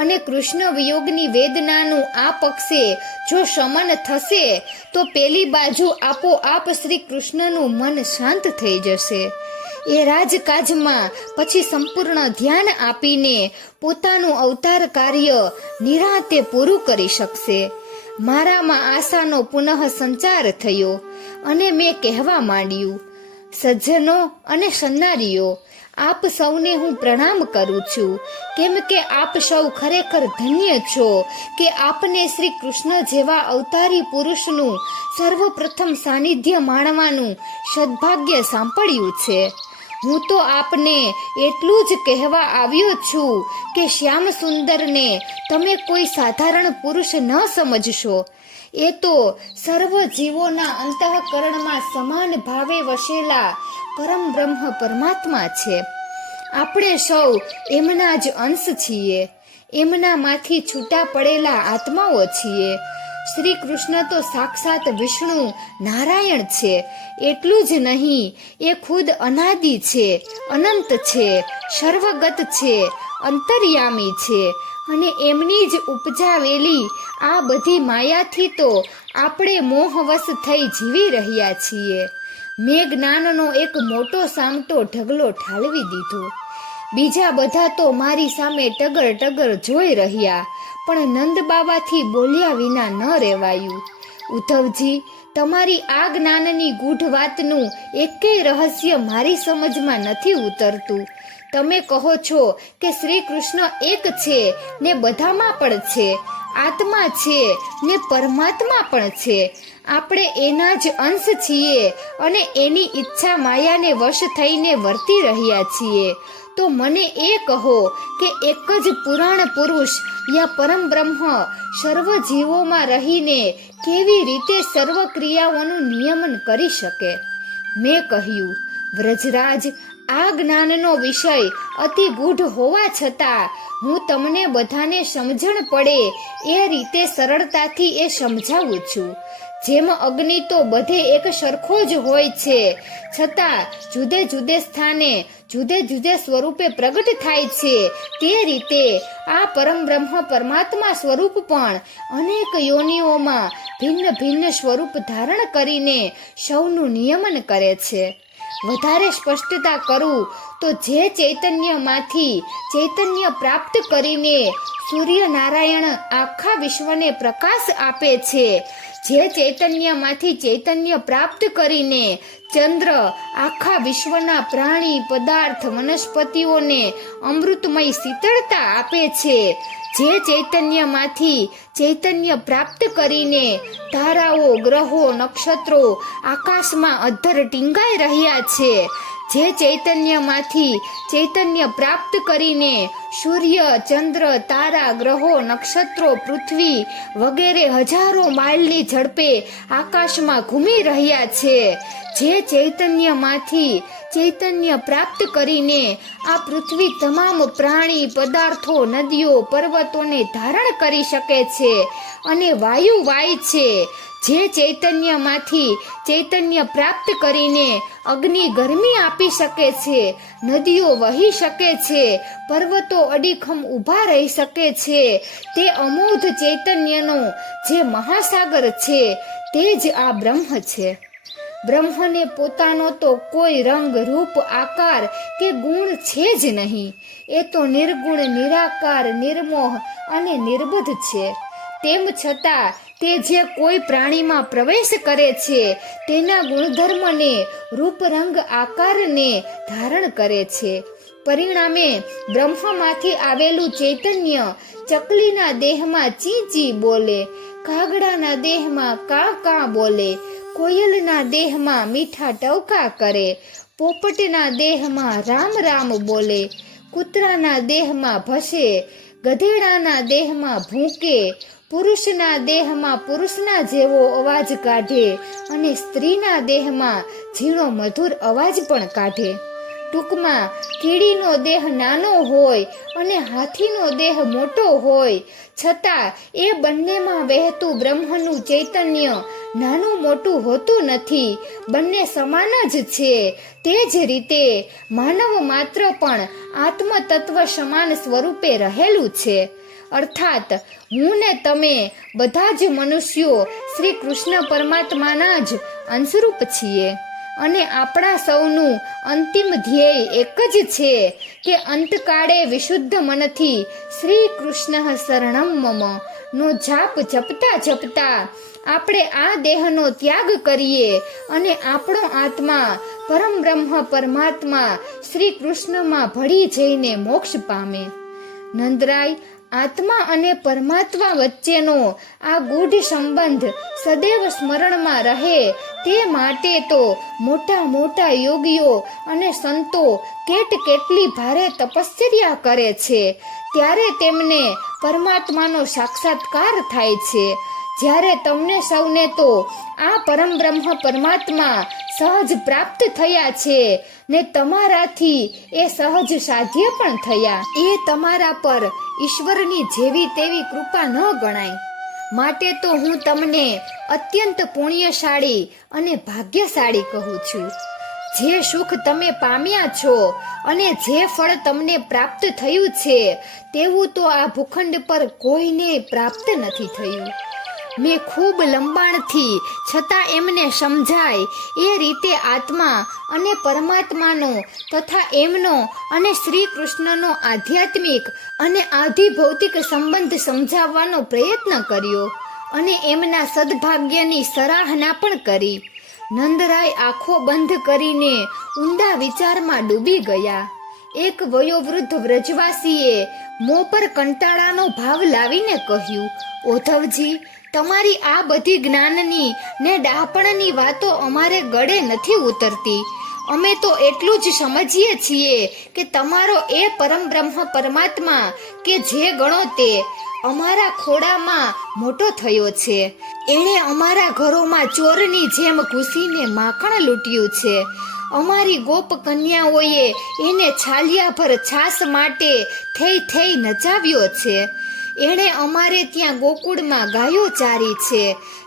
અને કૃષ્ણ વિયોગની વેદનાનું આ પક્ષે જો શમન થશે તો પેલી બાજુ આપોઆપ શ્રી કૃષ્ણનું મન શાંત થઈ જશે. એ રાજકાજમાં પછી સંપૂર્ણ ધ્યાન આપીને પોતાનું અવતાર કાર્ય નિરાંતે પૂરું કરી શકશે. મારામાં આશાનો પુનઃ સંચાર થયો અને મેં કહેવા માંડ્યું, સજ્જનો અને સન્નારીઓ, આપ સૌને હું પ્રણામ કરું છું, કેમ કે આપ સૌ ખરેખર ધન્ય છો કે આપને શ્રી કૃષ્ણ જેવા અવતારી પુરુષનું સર્વપ્રથમ સાનિધ્ય માણવાનું સદભાગ્ય સાંપડ્યું છે. હું તો આપને એટલું જ કહેવા આવ્યો છું કે શ્યામ સુંદરને તમે કોઈ સાધારણ પુરુષ ન સમજશો. એ તો સર્વ જીવોના અંતઃકરણમાં સમાન ભાવે વસેલા પરમ બ્રહ્મ પરમાત્મા છે. આપણે સૌ એમના જ અંશ છીએ, એમનામાંથી છૂટા પડેલા આત્માઓ છીએ. શ્રી કૃષ્ણ તો સાક્ષાત વિષ્ણુ નારાયણ છે. એટલું જ નહીં, એ ખુદ અનાદિ છે, અનંત છે, સર્વગત છે, અંતર્યામી છે. અને એમની જ ઉપજાવેલી આ બધી માયાથી તો આપણે મોહવશ થઈ જીવી રહ્યા છીએ. મેં જ્ઞાનનો એક મોટો સામટો ઢગલો ઠાલવી દીધો. બીજા બધા તો મારી સામે ટગર ટગર જોઈ રહ્યા, પણ નંદ બાબાથી બોલ્યા વિના ન રહેવાયું. ઉદ્ધવજી, તમારી આ જ્ઞાનની ગૂઢ વાતનું એકેય રહસ્ય મારી સમજમાં નથી ઉતરતું. તમે કહો છો કે શ્રી કૃષ્ણ એક છે ને બધામાં પણ છે, આત્મા છે ને પરમાત્મા પણ છે. આપણે એના જ અંશ છીએ અને એની ઈચ્છા માયાને વશ થઈને વર્તી રહ્યા છીએ. તો મને એ કહો કે એક જ પુરાણ પુરુષ યા પરમ બ્રહ્મ સર્વ જીવોમાં રહીને કેવી રીતે સર્વ ક્રિયાઓનું નિયમન કરી શકે? મેં કહ્યું, વ્રજરાજ, આ જ્ઞાનનો વિષય અતિ ગૂઢ હોવા છતાં હું તમને બધાને સમજણ પડે એ રીતે સરળતાથી એ સમજાવું છું. જેમ અગ્નિ તો બધે એક સરખો જ હોય છે, છતાં જુદે જુદે સ્થાને જુદે જુદે સ્વરૂપે પ્રગટ થાય છે, તે રીતે આ પરમ બ્રહ્મ પરમાત્મા સ્વરૂપ પણ અનેક યોનિઓમાં ભિન્ન ભિન્ન સ્વરૂપ ધારણ કરીને સૌનું નિયમન કરે છે. વધારે સ્પષ્ટતા કરું તો જે ચૈતન્યમાંથી ચૈતન્ય પ્રાપ્ત કરીને સૂર્યનારાયણ આખા વિશ્વને પ્રકાશ આપે છે, જે ચૈતન્યમાંથી ચૈતન્ય પ્રાપ્ત કરીને ચંદ્ર આખા વિશ્વના પ્રાણી પદાર્થ વનસ્પતિઓને અમૃતમય શીતળતા આપે છે, જે ચૈતન્યમાંથી ચૈતન્ય પ્રાપ્ત કરીને તારાઓ ગ્રહો નક્ષત્રો આકાશમાં અધ્ધર ટીંગાઈ રહ્યા છે, જે ચૈતન્યમાંથી ચૈતન્ય પ્રાપ્ત કરીને સૂર્ય ચંદ્ર તારા ગ્રહો નક્ષત્રો પૃથ્વી વગેરે હજારો માઇલની ઝડપે આકાશમાં ઘૂમી રહ્યા છે, જે ચૈતન્યમાંથી ચૈતન્ય પ્રાપ્ત કરીને આ પૃથ્વી તમામ પ્રાણી પદાર્થો નદીઓ પર્વતોને ધારણ કરી શકે છે અને વાયુ વાય છે, જે ચૈતન્યમાંથી ચૈતન્ય પ્રાપ્ત કરીને અગ્નિ ગરમી આપી શકે છે, નદીઓ વહી શકે છે, પર્વતો અડીખમ ઊભા રહી શકે છે. તે અમોઘ ચૈતન્યનો જે મહાસાગર છે તે જ આ બ્રહ્મ છે. બ્રહ્મને પોતાનો તો કોઈ રંગ રૂપ આકાર કે ગુણ છે જ નહીં. એ તો નિર્ગુણ નિરાકાર નિર્મોહ અને નિર્બધ છે. તેમ છતાં તે જે કોઈ પ્રાણીમાં પ્રવેશ કરે છે તેના ગુણધર્મને રૂપ રંગ આકારને ધારણ કરે છે. પરિણામે બ્રહ્મમાંથી આવેલું ચૈતન્ય ચકલીના દેહમાં ચી ચી બોલે, કાગડાના દેહમાં કા કા બોલે, કોયલના દેહમાં મીઠા ટવકા કરે, પોપટના દેહમાં રામ રામ બોલે, કૂતરાના દેહમાં ભસે, ગધેડાના દેહમાં ભૂંકે, પુરુષના દેહમાં પુરુષના જેવો અવાજ કાઢે અને સ્ત્રીના દેહમાં ઝીણો મધુર અવાજ પણ કાઢે. ટૂંકમાં કીડીનો દેહ નાનો હોય અને હાથીનો દેહ મોટો હોય, છતાં એ બંનેમાં વહેતું બ્રહ્મનું ચૈતન્ય નાનું મોટું હોતું નથી, બંને સમાન જ છે. તે જ રીતે માનવ માત્ર પણ આત્મ તત્વ સમાન સ્વરૂપે રહેલું છે. અર્થાત હું ને તમે બધા જ મનુષ્યો શ્રી કૃષ્ણ પરમાત્માના જ અંશરૂપ છીએ અને આપણા સૌનું અંતિમ ધ્યેય એક જ છે કે અંતકાળે વિશુદ્ધ મનથી શ્રી કૃષ્ણ શરણમ મમ નો જાપ જપતા જપતા આપણે આ દેહનો ત્યાગ કરીએ અને આપણો આત્મા પરમ બ્રહ્મ પરમાત્મા શ્રી કૃષ્ણમાં ભળી જઈને મોક્ષ પામે. નંદરાય, આત્મા અને પરમાત્મા વચ્ચેનો આ ગૂઢ સંબંધ સદૈવ સ્મરણમાં રહે તે માટે તો મોટા મોટા યોગીઓ અને સંતો કેટલી ભારે તપશ્ચર્યા કરે છે, ત્યારે તેમને પરમાત્માનો સાક્ષાત્કાર થાય છે. જ્યારે તમને સૌને તો આ પરમ બ્રહ્મ પરમાત્મા સહજ પ્રાપ્ત થયા છે ને તમારાથી એ સહજ સાધ્ય પણ થયા. એ તમારા પર ઈશ્વરની જેવી તેવી કૃપા ન ગણાય. માટે તો હું તમને અત્યંત પુણ્યશાળી અને ભાગ્યશાળી કહું છું. જે સુખ તમે પામ્યા છો અને જે ફળ તમને પ્રાપ્ત થયું છે તેવું તો આ ભૂખંડ પર કોઈને પ્રાપ્ત નથી થયું. મેં ખૂબ લંબાણથી છતાં એમને સમજાય એ રીતે આત્મા અને પરમાત્માનો તથા એમનો અને શ્રી કૃષ્ણનો આધ્યાત્મિક અને આધિભૌતિક સંબંધ સમજાવવાનો પ્રયત્ન કર્યો અને એમના સદભાગ્યની સરાહના પણ કરી. નંદરાય આંખો બંધ કરીને ઊંડા વિચારમાં ડૂબી ગયા. એક વયોવૃદ્ધ વ્રજવાસીએ મોં પર કંટાળાનો ભાવ લાવીને કહ્યું, ઓધવજી, તમારી આ બધી જ્ઞાનની ને ડાપણની વાતો અમારે ગળે નથી ઉતરતી. અમે તો એટલું જ સમજીએ છીએ કે તમારો એ પરમ બ્રહ્મ પરમાત્મા કે જે ગણો તે અમારા ખોડામાં મોટો થયો છે. એણે અમારા ઘરોમાં ચોરની જેમ ઘૂસીને માખણ લૂંટ્યું છે. અમારી ગોપ કન્યાઓએ એને છાલિયાભર છાસ માટે થઈ નચાવ્યો છે. એણે અમારે ત્યાં ગોકુળમાં ગાયો ચારી છે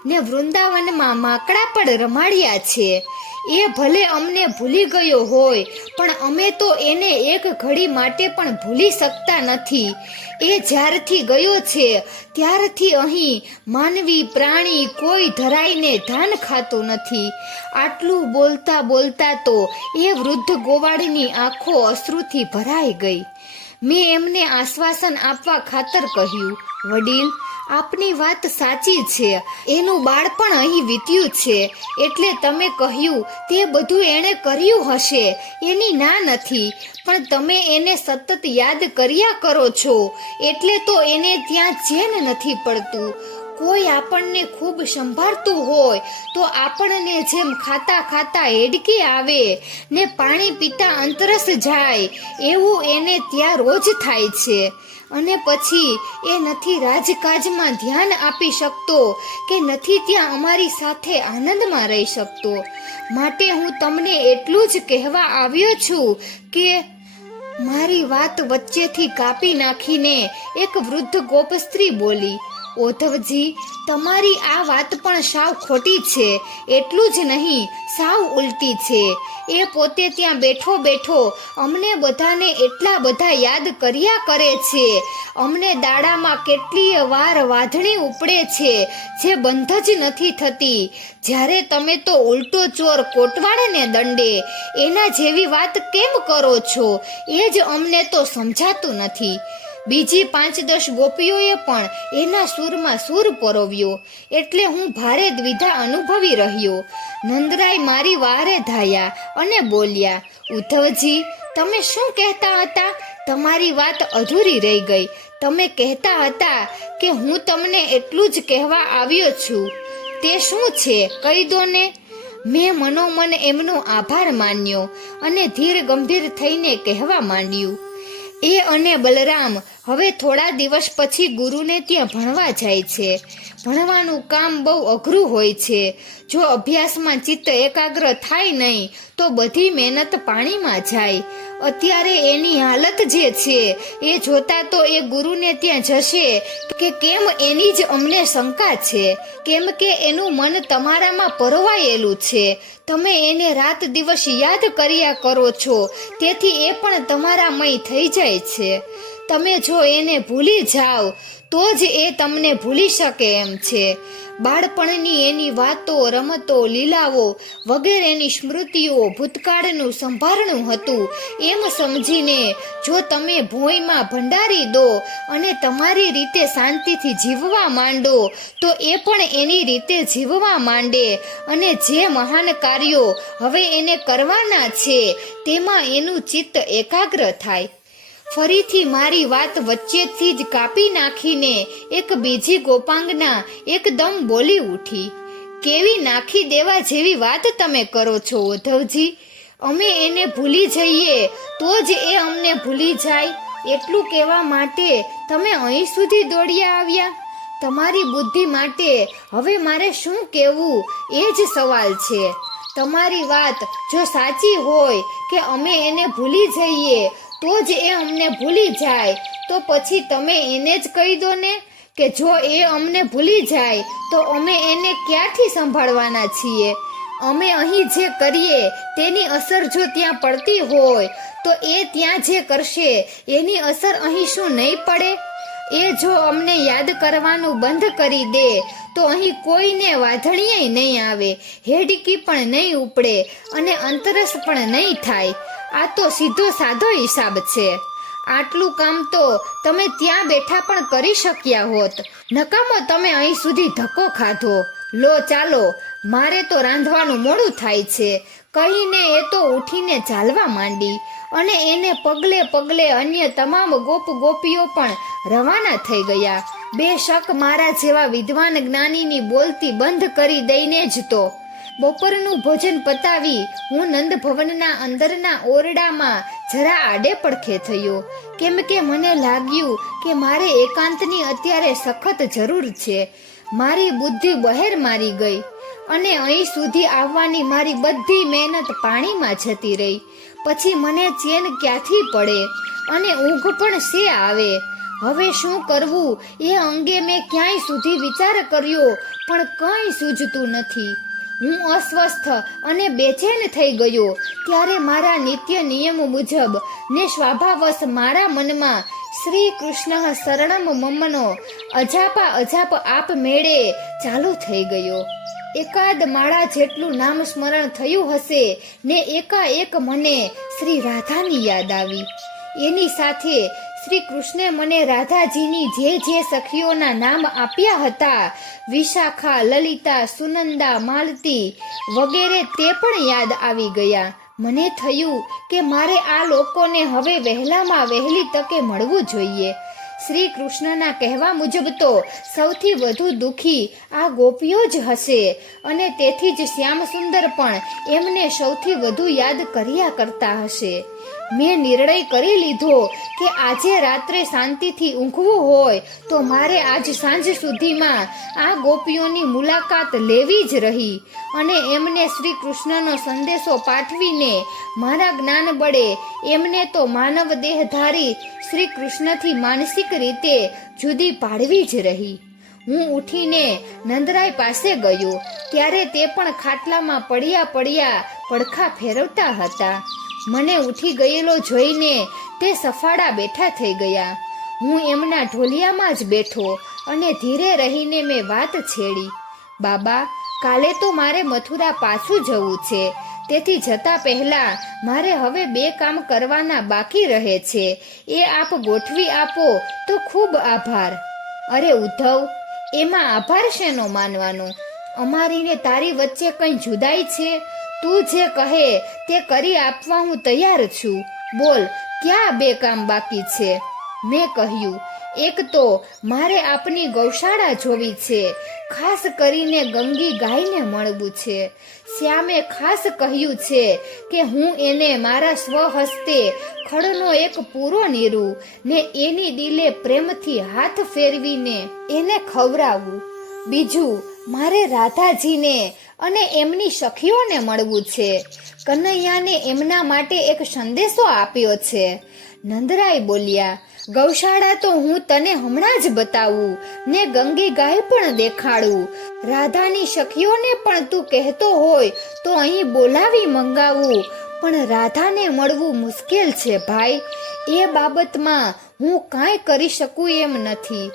ને વૃંદાવનમાં માકડા પણ રમાડ્યા છે. એ ભલે અમને ભૂલી ગયો હોય પણ અમે તો એને એક ઘડી માટે પણ ભૂલી શકતા નથી. એ જ્યારથી ગયો છે ત્યારથી અહીં માનવી પ્રાણી કોઈ ધરાઈને ધાન ખાતું નથી. આટલું બોલતા બોલતા તો એ વૃદ્ધ ગોવાળની આંખો અશ્રુથી ભરાઈ ગઈ. મેં એમને આશ્વાસન આપવા ખાતર કહ્યું, વડીલ, આપની વાત સાચી છે. એનું બાળપણ અહીં વીત્યું છે એટલે તમે કહ્યું તે બધું એણે કર્યું હશે એની ના નથી, પણ તમે એને સતત યાદ કર્યા કરો છો એટલે તો એને ત્યાં ચેન નથી પડતું. કોઈ આપણને ખૂબ સંભાળતું હોય તો આપણને જેમ ખાતા ખાતા હેડકી આવે ને પાણી પીતા અંતરસ જાય એવું એને ત્યાં રોજ થાય છે. અને પછી એ નથી રાજકાજમાં ધ્યાન આપી શકતો કે નથી ત્યાં અમારી સાથે આનંદમાં રહી શકતો. માટે હું તમને એટલું જ કહેવા આવ્યો છું કે મારી વાત વચ્ચેથી કાપી નાખીને એક વૃદ્ધ ગોપસ્ત્રી બોલી, ઓધવજી, તમારી આ વાત પણ સાવ ખોટી છે. એટલું જ નહીં, સાવ ઉલટી છે. એ પોતે ત્યાં બેઠો બેઠો અમને બધાને એટલા બધા યાદ કર્યા કરે છે. અમને દાડામાં કેટલીય વાર વાધણી ઉપડે છે જે બંધ જ નથી થતી. જ્યારે તમે તો ઉલટો ચોર કોટવાળને દંડે. એના જેવી વાત કેમ કરો છો એ જ અમને તો સમજાતું નથી. બીજી 5-10 ગોપીઓએ પણ એના સૂરમાં સૂર પરોવ્યો એટલે હું ભારે દ્વિધા અનુભવી રહ્યો. નંદરાય મારી વારે ધાયા અને બોલ્યા, ઉદ્ધવજી, તમે શું કહેતા હતા? તમારી વાત અધૂરી રહી ગઈ. તમે કહેતા હતા કે હું તમને એટલું જ કહેવા આવ્યો છું. તે શું છે કહી દો ને. મેં મનોમન એમનો આભાર માન્યો અને ધીર ગંભીર થઈને કહેવા માંડ્યું, એ અને બલરામ હવે થોડા દિવસ પછી ગુરુને ત્યાં ભણવા જાય છે. ભણવાનું કામ બહુ અઘરું હોય છે. જો અભ્યાસમાં ચિત્ત એકાગ્ર થાય નહીં તો બધી મહેનત પાણીમાં જાય. અત્યારે એની હાલત જે છે એ જોતા તો એ ગુરુને ત્યાં જશે કે કેમ એની જ અમને શંકા છે. કેમ કે એનું મન તમારામાં પરોવાયેલું છે. તમે એને રાત દિવસ યાદ કર્યા કરો છો તેથી એ પણ તમારામય થઈ જાય છે. તમે જો એને ભૂલી જાઓ તો જ એ તમને ભૂલી શકે એમ છે. બાળપણની એની વાતો, રમતો, લીલાઓ વગેરેની સ્મૃતિઓ ભૂતકાળનું સંભારણું હતું એમ સમજીને જો તમે ભોંયમાં ભંડારી દો અને તમારી રીતે શાંતિથી જીવવા માંડો તો એ પણ એની રીતે જીવવા માંડે અને જે મહાન કાર્યો હવે એને કરવાના છે તેમાં એનું ચિત્ત એકાગ્ર થાય. ફરીથી મારી વાત વચ્ચેથી જ કાપી નાખીને એક બીજી ગોપાંગના એકદમ બોલી ઉઠી, કેવી નાખી દેવા જેવી વાત તમે કરો છો ઉદ્ધવજી. અમે એને ભૂલી જઈએ તો જ એ અમને ભૂલી જાય એટલું કહેવા માટે તમે અહીં સુધી દોડ્યા આવ્યા? તમારી બુદ્ધિ માટે હવે મારે શું કહેવું એ જ સવાલ છે. તમારી વાત જો સાચી હોય કે અમે એને ભૂલી જઈએ તો જ એ અમને ભૂલી જાય તો પછી તમે એને જ કહી દો ને કે જો એ અમને ભૂલી જાય તો અમે એને ક્યાંથી સંભાળવાના છીએ? અમે અહીં જે કરીએ તેની અસર જો ત્યાં પડતી હોય તો એ ત્યાં જે કરશે એની અસર અહીં શું નહીં પડે? એ જો અમને યાદ કરવાનું બંધ કરી દે તો અહીં કોઈને વાંધણીએ નહીં આવે, હેડકી પણ નહીં ઉપડે અને અંતરસ પણ નહીં થાય. આ તો સીધો સાધો હિસાબ છે. આટલું કામ તો તમે ત્યાં બેઠા પણ કરી શક્યા હોત. નકામો તમે અહીં સુધી ધક્કો ખાધો. લો ચાલો, મારે તો રાંધવાનું મોડું થાય છે, કહીને એ તો ઉઠીને ચાલવા માંડી અને એને પગલે પગલે અન્ય તમામ ગોપીઓ પણ રવાના થઈ ગયા. બેશક મારા જેવા વિદ્વાન જ્ઞાનીની બોલતી બંધ કરી દઈને જ તો બપોરનું ભોજન પતાવી હું નંદ ભવનના અંદરના ઓરડામાં જરા આડે પડખે થયો, કેમ કે મને લાગ્યું કે મારે એકાંતની અત્યારે સખત જરૂર છે. મારી બુદ્ધિ બહેર મારી ગઈ અને અહીં સુધી આવવાની મારી બધી મહેનત પાણીમાં જતી રહી. પછી મને ચેન ક્યાંથી પડે અને ઊંઘ પણ શે આવે? હવે શું કરવું એ અંગે મેં ક્યાંય સુધી વિચાર કર્યો પણ કંઈ સૂઝતું નથી. હું અસ્વસ્થ અને બેચેન થઈ ગયો ત્યારે મારા નિત્ય નિયમ મુજબ ને સ્વભાવશ મારા મનમાં શ્રી કૃષ્ણ શરણમ મમનો અજાપ આપ મેળે ચાલુ થઈ ગયો. એકાદ માળા જેટલું નામ સ્મરણ થયું હશે ને એકાએક મને શ્રી રાધાની યાદ આવી. એની સાથે શ્રી કૃષ્ણે મને રાધાજીની જે સખીઓના નામ આપ્યા હતા, વિશાખા, લલિતા, સુનંદા, માલતી વગેરે, તે પણ યાદ આવી ગયા. મને થયું કે મારે આ લોકોને હવે વહેલામાં વહેલી તકે મળવું જોઈએ. શ્રી કૃષ્ણના કહેવા મુજબ તો સૌથી વધુ દુઃખી આ ગોપીઓ જ હશે અને તેથી જ શ્યામ સુંદર પણ એમને સૌથી વધુ યાદ કર્યા કરતા હશે. મેં નિર્ણય કરી લીધો કે આજે રાત્રે શાંતિથી ઊંઘવું હોય તો મારે આજ સાંજ સુધીમાં આ ગોપીઓની મુલાકાત લેવી જ રહી અને એમને શ્રી કૃષ્ણનો સંદેશો પાઠવીને મારા જ્ઞાન બળે એમને તો માનવ દેહધારી શ્રી કૃષ્ણથી માનસિક રીતે જુદી પાડવી જ રહી. હું ઉઠીને નંદરાય પાસે ગયો ત્યારે તે પણ ખાટલામાં પડ્યા પડખા ફેરવતા હતા. મને ઉઠી ગયેલો જોઈને તે સફાળા બેઠા થઈ ગયા. હું એમના ઢોલિયામાં જ બેઠો અને ધીરે રહીને મેં વાત છેડી. બાબા, કાલે તો મારે મથુરા પાછું જવું છે, તેથી જતા પહેલા મારે હવે 2 કામ કરવાના બાકી રહે છે. એ આપ ગોઠવી આપો તો ખૂબ આભાર. અરે ઉદ્ધવ, એમાં આભાર શેનો માનવાનો? અમારી ને તારી વચ્ચે કંઈ જુદાઈ છે? તું જે કહે તે કરી આપવા હું તૈયાર છું. બોલ, ક્યાં 2 કામ બાકી છે? મેં કહ્યું, એક તો મારે આપની ગૌશાળા જોવી છે, ખાસ કરીને ગંગી ગાયને મળવું છે. શ્યામે ખાસ કહ્યું છે કે હું એને મારા સ્વહસ્તે ખડનો એક પૂરો નીરું ને એની દિલે પ્રેમથી હાથ ફેરવીને એને ખવડાવું. બીજું, મારે રાધાજીને અને એમની સખીઓને મળવું છે. કનૈયાને એમના માટે એક સંદેશો આપ્યો છે. નંદરાય બોલ્યા, ગૌશાળા તો હું તને હમણાં જ બતાવું ને ગંગી ગાય પણ દેખાડું. રાધાની સખીઓને પણ તું કહેતો હોય તો અહીં બોલાવી મંગાવું, પણ રાધાને મળવું મુશ્કેલ છે ભાઈ. એ બાબતમાં હું કાંઈ કરી શકું એમ નથી.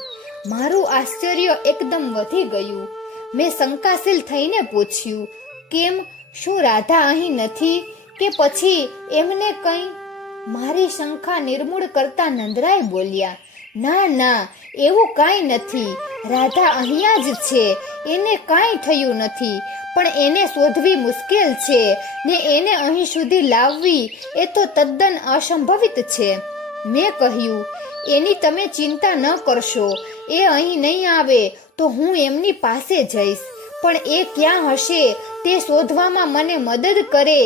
મારું આશ્ચર્ય એકદમ વધી ગયું. મેં શંકાશીલ થઈને પૂછ્યું, કેમ? શું રાધા અહીં નથી કે પછી એમને કંઈ? મારી શંકા નિર્મૂળ કરતા નંદરાય બોલ્યા, ના ના, એવું કાંઈ નથી. રાધા અહીંયા જ છે, એને કાંઈ થયું નથી, પણ એને શોધવી મુશ્કેલ છે ને એને અહીં સુધી લાવવી એ તો તદ્દન અસંભવિત છે. મેં કહ્યું, એની તમે ચિંતા ન કરશો, એ અહીં નહીં આવે તો હું એમની પાસે જઈશ, પણ એ ક્યાં હશે તે શોધવામાં મને મદદ કરે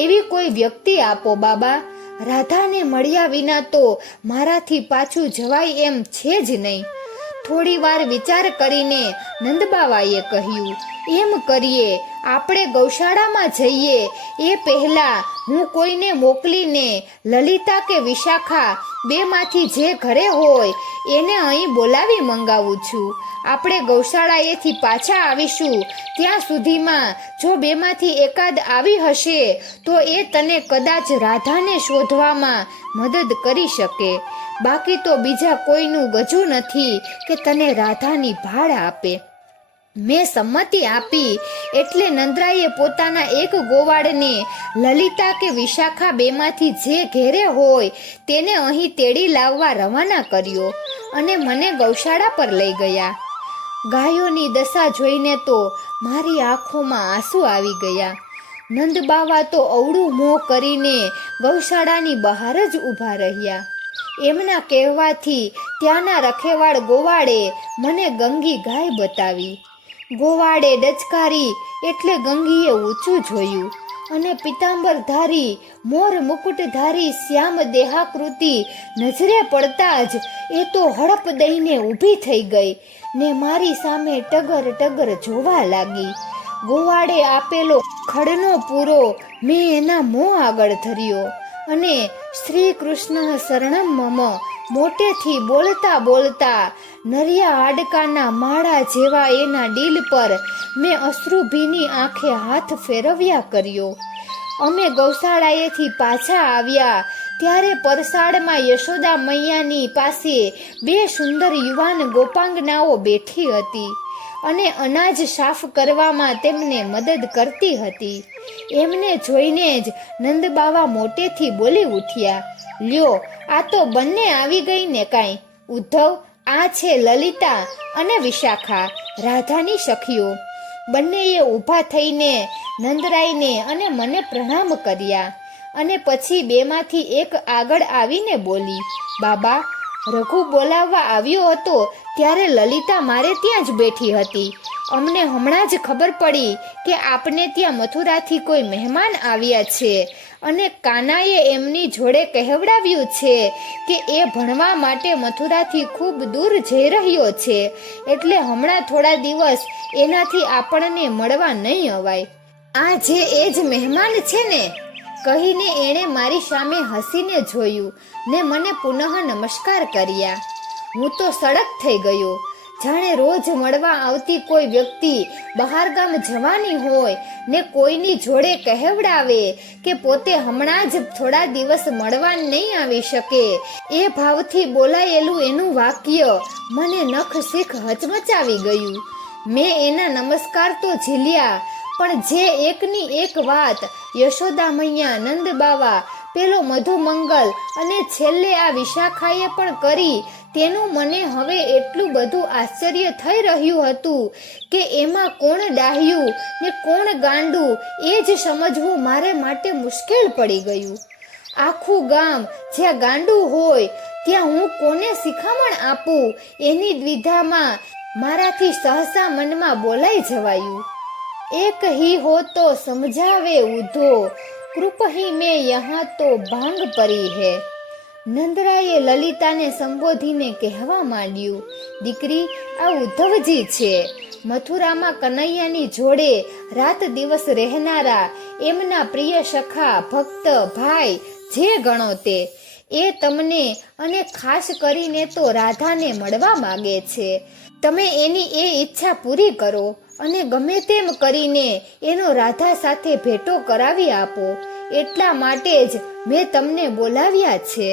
એવી કોઈ વ્યક્તિ આપો બાબા. રાધાને મળ્યા વિના તો મારાથી પાછું જવાય એમ છે જ નહીં. થોડી વાર વિચાર કરીને નંદબાવાએ કહ્યું, એમ કરીએ, આપણે ગૌશાળામાં જઈએ એ પહેલા હું કોઈને મોકલીને લલિતા કે વિશાખા બેમાંથી જે ઘરે હોય એને અહીં બોલાવી મંગાવું છું. આપણે ગૌશાળાએથી પાછા આવીશું ત્યાં સુધીમાં જો બેમાંથી એકાદ આવી હશે તો એ તને કદાચ રાધાને શોધવામાં મદદ કરી શકે. બાકી તો બીજા કોઈનું ગજું નથી કે તને રાધાની ભાળ આપે. મેં સંમતિ આપી એટલે નંદરાએ પોતાના એક ગોવાળને લલિતા કે વિશાખા બેમાંથી જે ઘેરે હોય તેને અહીં તેડી લાવવા રવાના કર્યો અને મને ગૌશાળા પર લઈ ગયા. ગાયોની દશા જોઈને તો મારી આંખોમાં આંસુ આવી ગયા. નંદબાવા તો અવળું મોં કરીને ગૌશાળાની બહાર જ ઊભા રહ્યા. એમના કહેવાથી ત્યાંના રખેવાળ ગોવાળે મને ગંગી ગાય બતાવી. ગોવાળે ડચકારી એટલે ગંગીએ ઊંચું જોયું અને પિતાંબરધારી મોર મુકુટધારી શ્યામ દેહાકૃતિ નજરે પડતા જ એ તો હડપ દઈને ઊભી થઈ ગઈ ને મારી સામે ટગર ટગર જોવા લાગી. ગોવાળે આપેલો ખડનો પૂરો મેં એના મોં આગળ ધર્યો અને શ્રી કૃષ્ણ શરણમ મમ મોટેથી બોલતા બોલતા નરિયા હાડકાના માળા જેવા એના ડીલ પર મેં અશ્રુભીની આંખે હાથ ફેરવ્યા કર્યો. અમે ગૌશાળાએથી પાછા આવ્યા ત્યારે પરસાળમાં યશોદા મૈયાની પાસે બે સુંદર યુવાન ગોપાંગનાઓ બેઠી હતી અને અનાજ સાફ કરવામાં તેમને મદદ કરતી હતી. એમને જોઈને જ નંદબાવા મોટેથી બોલી ઉઠ્યા, લ્યો આ તો બંને આવી ગઈ ને કાંઈ. ઉદ્ધવ, આ છે લલિતા અને વિશાખા, રાધાની સખીઓ. બંનેએ ઊભા થઈને નંદરાયને અને મને પ્રણામ કર્યા અને પછી બેમાંથી એક આગળ આવીને બોલી, બાબા, રઘુ બોલાવવા આવ્યો હતો ત્યારે લલિતા મારે ત્યાં જ બેઠી હતી. અમને હમણાં જ ખબર પડી કે આપને ત્યાં મથુરાથી કોઈ મહેમાન આવ્યા છે અને કાનાએ એમની જોડે કહેવડાવ્યું છે કે એ ભણવા માટે મથુરાથી ખૂબ દૂર જઈ રહ્યો છે, એટલે હમણાં થોડા દિવસ એનાથી આપણને મળવા નહીં અવાય. આ જે એ જ મહેમાન છે ને, કહીને એણે મારી સામે હસીને જોયું ને મને પુનઃ નમસ્કાર કર્યા. હું તો સડક થઈ ગયો, જાણે રોજ મળવા આવતી કોઈ વ્યક્તિ બહારગામ જવાની હોય ને કોઈની જોડે કહેવડાવે કે પોતે હમણાં જ થોડા દિવસ મળવા નહીં આવી શકે. એ ભાવથી બોલાયેલું એનું વાક્ય મને નખ શીખ હચમચાવી ગયું. મેં એના નમસ્કાર તો ઝીલ્યા, પણ જે એકની એક વાત યશોદા મૈયા, નંદબાવા, પેલો મધુમંગલ અને છેલ્લે આ વિશાખાએ પણ કરી તેનું મને હવે એટલું બધું આશ્ચર્ય થઈ રહ્યું હતું કે એમાં કોણ ડાહ્યું ને કોણ ગાંડું એ જ સમજવું મારે માટે મુશ્કેલ પડી ગયું. આખું ગામ જ્યાં ગાંડું હોય ત્યાં હું કોને શિખામણ આપું એની દ્વિધામાં મારાથી સહસા મનમાં બોલાઈ જવાયું. એક હી હો તો સમજાવે ઉધો, કૃપ હી મેં યહાં તો ભાંગ પરી હે. નંદરાએ લલિતાને સંબોધીને કહેવા માંડ્યું, દીકરી, આ ઉદ્ધવજી છે, મથુરામાં કનૈયાની જોડે રાત દિવસ રહેનારા એમના પ્રિય સખા, ભક્ત, ભાઈ જે ગણો તે. એ તમને અને ખાસ કરીને તો રાધાને મળવા માંગે છે. તમે એની એ ઈચ્છા પૂરી કરો અને ગમે તેમ કરીને એનો રાધા સાથે ભેટો કરાવી આપો. એટલા માટે જ મેં તમને બોલાવ્યા છે.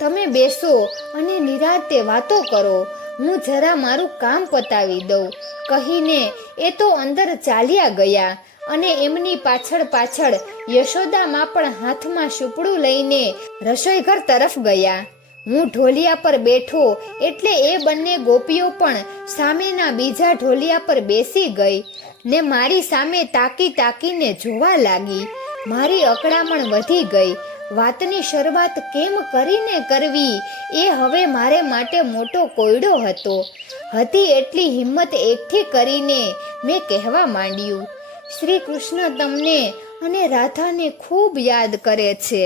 તમે બેસો અને નિરાંતે વાતો કરો, હું જરા મારું કામ પતાવી દઉં, કહીને એ તો અંદર ચાલ્યા ગયા અને એમની પાછળ પાછળ યશોદામાં પણ હાથમાં સુપડું લઈને રસોઈઘર તરફ ગયા. હું ઢોલિયા પર બેઠો એટલે એ બંને ગોપીઓ પણ સામેના બીજા ઢોલિયા પર બેસી ગઈ ને મારી સામે તાકી તાકીને જોવા લાગી. મારી અકળામણ વધી ગઈ. વાતની શરૂઆત કેમ કરીને કરવી એ હવે મારે માટે મોટો કોયડો હતો. હતી એટલી હિંમત એકઠી કરીને મેં કહેવા માંડ્યું, શ્રી કૃષ્ણ તમને અને રાધાને ખૂબ યાદ કરે છે.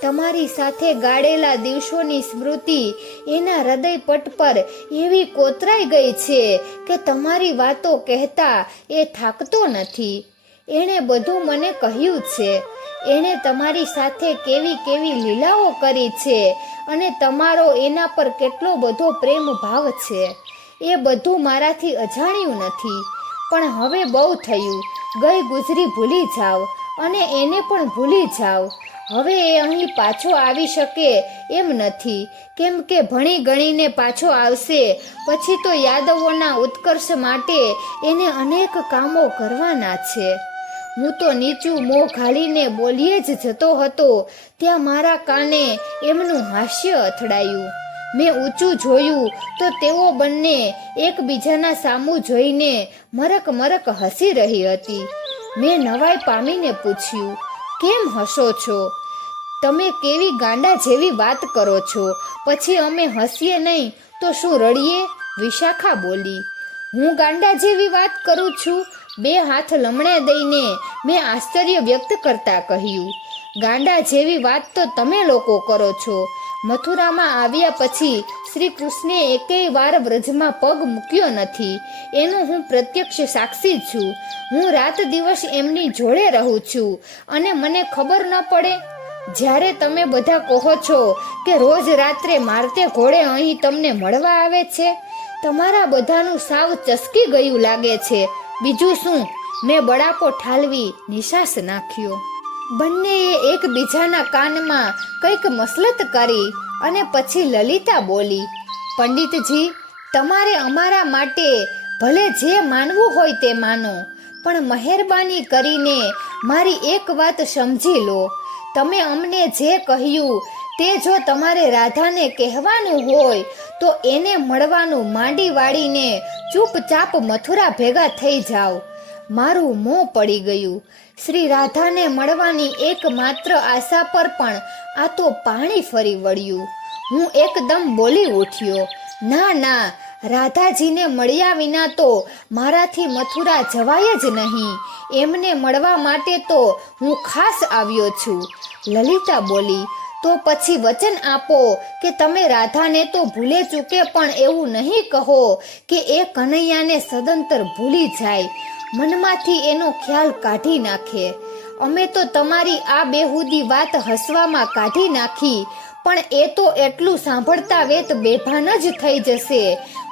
તમારી સાથે ગાળેલા દિવસોની સ્મૃતિ એના હૃદયપટ પર એવી કોતરાઈ ગઈ છે કે તમારી વાતો કહેતા એ થાકતો નથી. એણે બધું મને કહ્યું છે. એણે તમારી સાથે કેવી કેવી લીલાઓ કરી છે અને તમારો એના પર કેટલો બધો પ્રેમ ભાવ છે. એ બધું મારાથી અજાણ્યું નથી. પણ હવે બહુ થયું. ગઈ ગુજરી ભૂલી જાઓ અને એને પણ ભૂલી જાઓ. હવે એ અહીં પાછો આવી શકે એમ નથી, કેમ કે ભણી ગણીને પાછો આવશે પછી તો યાદવોના ઉત્કર્ષ માટે એને અનેક કામો કરવાના છે. હું તો નીચું મોં ઘાલીને બોલીએ જ જતો હતો ત્યાં મારા કાને એમનું હાસ્ય અથડાયું. મેં ઊંચું જોયું તો તેઓ બંને એકબીજાના સામું જોઈને મરક મરક હસી રહી હતી. મેં નવાઈ પામીને પૂછ્યું, કેમ હસો છો? તમે કેવી ગાંડા જેવી વાત કરો છો? પછી અમે હસીએ નહીં તો શું રડીએ? વિશાખા બોલી. હું ગાંડા જેવી વાત કરું છું? 2 હાથ લમણે દઈને મેં આશ્ચર્ય વ્યક્ત કરતા કહ્યું. ગાંડા જેવી વાત તો તમે લોકો કરો છો. મથુરામાં આવ્યા પછી શ્રી કૃષ્ણે એકેય વાર વ્રજમાં પગ મૂક્યો નથી. એનું હું પ્રત્યક્ષ સાક્ષી છું. હું રાત દિવસ એમની જોડે રહું છું અને મને ખબર ન પડે? જ્યારે તમે બધા કહો છો કે રોજ રાત્રે મારતે ઘોડે અહીં તમને મળવા આવે છે, તમારા બધાનું સાવ ચસકી ગયું લાગે છે. બીજું શું? મેં બળાપો ઠાલવી નિશાસ નાખ્યો. બંનેએ એકબીજાના કાનમાં કંઈક મસલત કરી અને પછી લલિતા બોલી, પંડિતજી, તમારે અમારા માટે ભલે જે માનવું હોય તે માનો, પણ મહેરબાની કરીને મારી એક વાત સમજી લો. તમે અમને જે કહ્યું તે જો તમારે રાધાને કહેવાનું હોય તો એને મળવાનું માંડી વાળીને ચૂપચાપ મથુરા ભેગા થઈ જાઓ. મારું મોં પડી ગયું. શ્રી રાધાને મળવાની એકમાત્ર આશા પર પણ આ તો પાણી ફરી વળ્યું. હું એકદમ બોલી ઉઠ્યો, ના ના, રાધાજીને મળ્યા વિના તો મારાથી મથુરા જવાય જ નહીં. એમને મળવા માટે તો હું ખાસ આવ્યો છું. લલિતા બોલી, તો પછી વચન આપો કે તમે રાધાને તો ભૂલે ચૂકે પણ એવું નહીં કહો કે એ કનૈયાને સદંતર ભૂલી જાય, મનમાંથી એનો ખ્યાલ કાઢી નાખે. અમે તો તમારી આ બેહુદી વાત હસવામાં કાઢી નાખી, પણ એ તો એટલું સાંભળતા વેત બેભાન જ થઈ જશે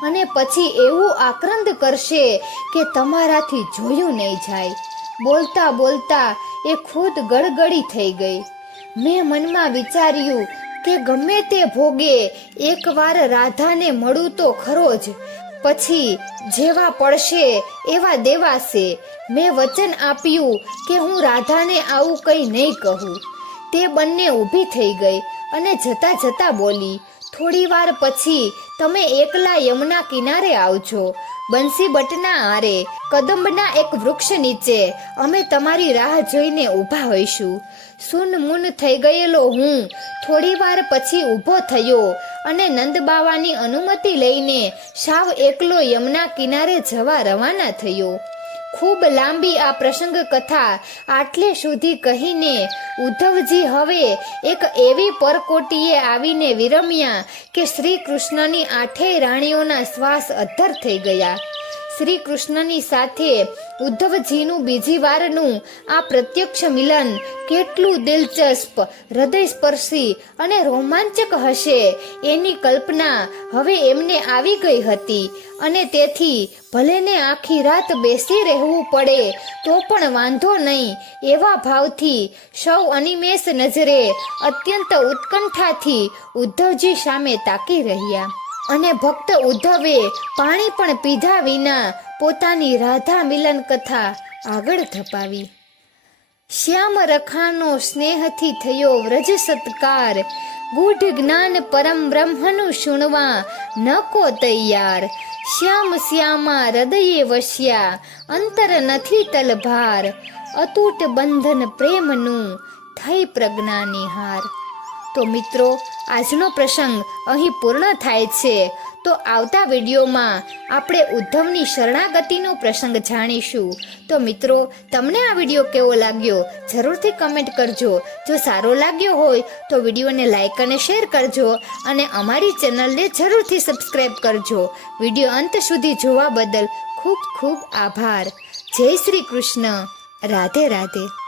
અને પછી એવું આક્રંદ કરશે કે તમારાથી જોયું નહીં જાય. બોલતા બોલતા એ ખુદ ગળગળી થઈ ગઈ. મેં મનમાં વિચાર્યું કે ગમે તે ભોગે એકવાર રાધાને મળું તો ખરો જ, પછી જેવા પડશે એવા દેવાશે. મેં વચન આપ્યું કે હું રાધાને આવું કંઈ નહીં કહું. તે બંને ઊભી થઈ ગઈ અને જતા જતા બોલી, થોડી વાર પછી તમે એકલા યમુના કિનારે આવજો. બંસીબટના આરે કદંબના એક વૃક્ષ નીચે અમે તમારી રાહ જોઈને ઊભા હોઈશું. સૂન મૂન થઈ ગયેલો હું થોડી વાર પછી ઊભો થયો અને નંદબાવાની અનુમતિ લઈને સાવ એકલો યમુના કિનારે જવા રવાના થયો. ખૂબ લાંબી આ પ્રસંગ કથા આટલે સુધી કહીને ઉદ્ધવજી હવે એક એવી પરકોટીએ આવીને વિરમ્યા કે શ્રી કૃષ્ણની 8 રાણીઓના શ્વાસ અદ્ધર થઈ ગયા. શ્રી કૃષ્ણની સાથે ઉદ્ધવજીનું બીજી વારનું આ પ્રત્યક્ષ મિલન કેટલું દિલચસ્પ, હૃદયસ્પર્શી અને રોમાંચક હશે એની કલ્પના હવે એમને આવી ગઈ હતી અને તેથી ભલેને આખી રાત બેસી રહેવું પડે તો પણ વાંધો નહીં એવા ભાવથી સૌ અનિમેષ નજરે અત્યંત ઉત્કંઠાથી ઉદ્ધવજી સામે તાકી રહ્યા. અને ભક્ત ઉદ્ધવે પાણી પણ પીધા વિના પોતાની રાધા મિલન કથા આગળ ધપાવી. શ્યામ રખાનો સ્નેહથી થયો વ્રજ સત્કાર, ગૂઢ જ્ઞાન પરમ બ્રહ્મનું સુણવા ન કો તૈયાર. શ્યામ શ્યામા હૃદયે વસ્યા, અંતર નથી તલભાર, અતૂટ બંધન પ્રેમનું થઈ પ્રજ્ઞાની હાર. તો મિત્રો, આજનો પ્રસંગ અહીં પૂર્ણ થાય છે. તો આવતા વિડીયોમાં આપણે ઉદ્ધવની શરણાગતિનો પ્રસંગ જાણીશું. તો મિત્રો, તમને આ વિડીયો કેવો લાગ્યો જરૂરથી કમેન્ટ કરજો. જો સારો લાગ્યો હોય તો વિડીયોને લાઈક અને શેર કરજો અને અમારી ચેનલને જરૂરથી સબસ્ક્રાઈબ કરજો. વિડીયો અંત સુધી જોવા બદલ ખૂબ ખૂબ આભાર. જય શ્રી કૃષ્ણ, રાધે રાધે.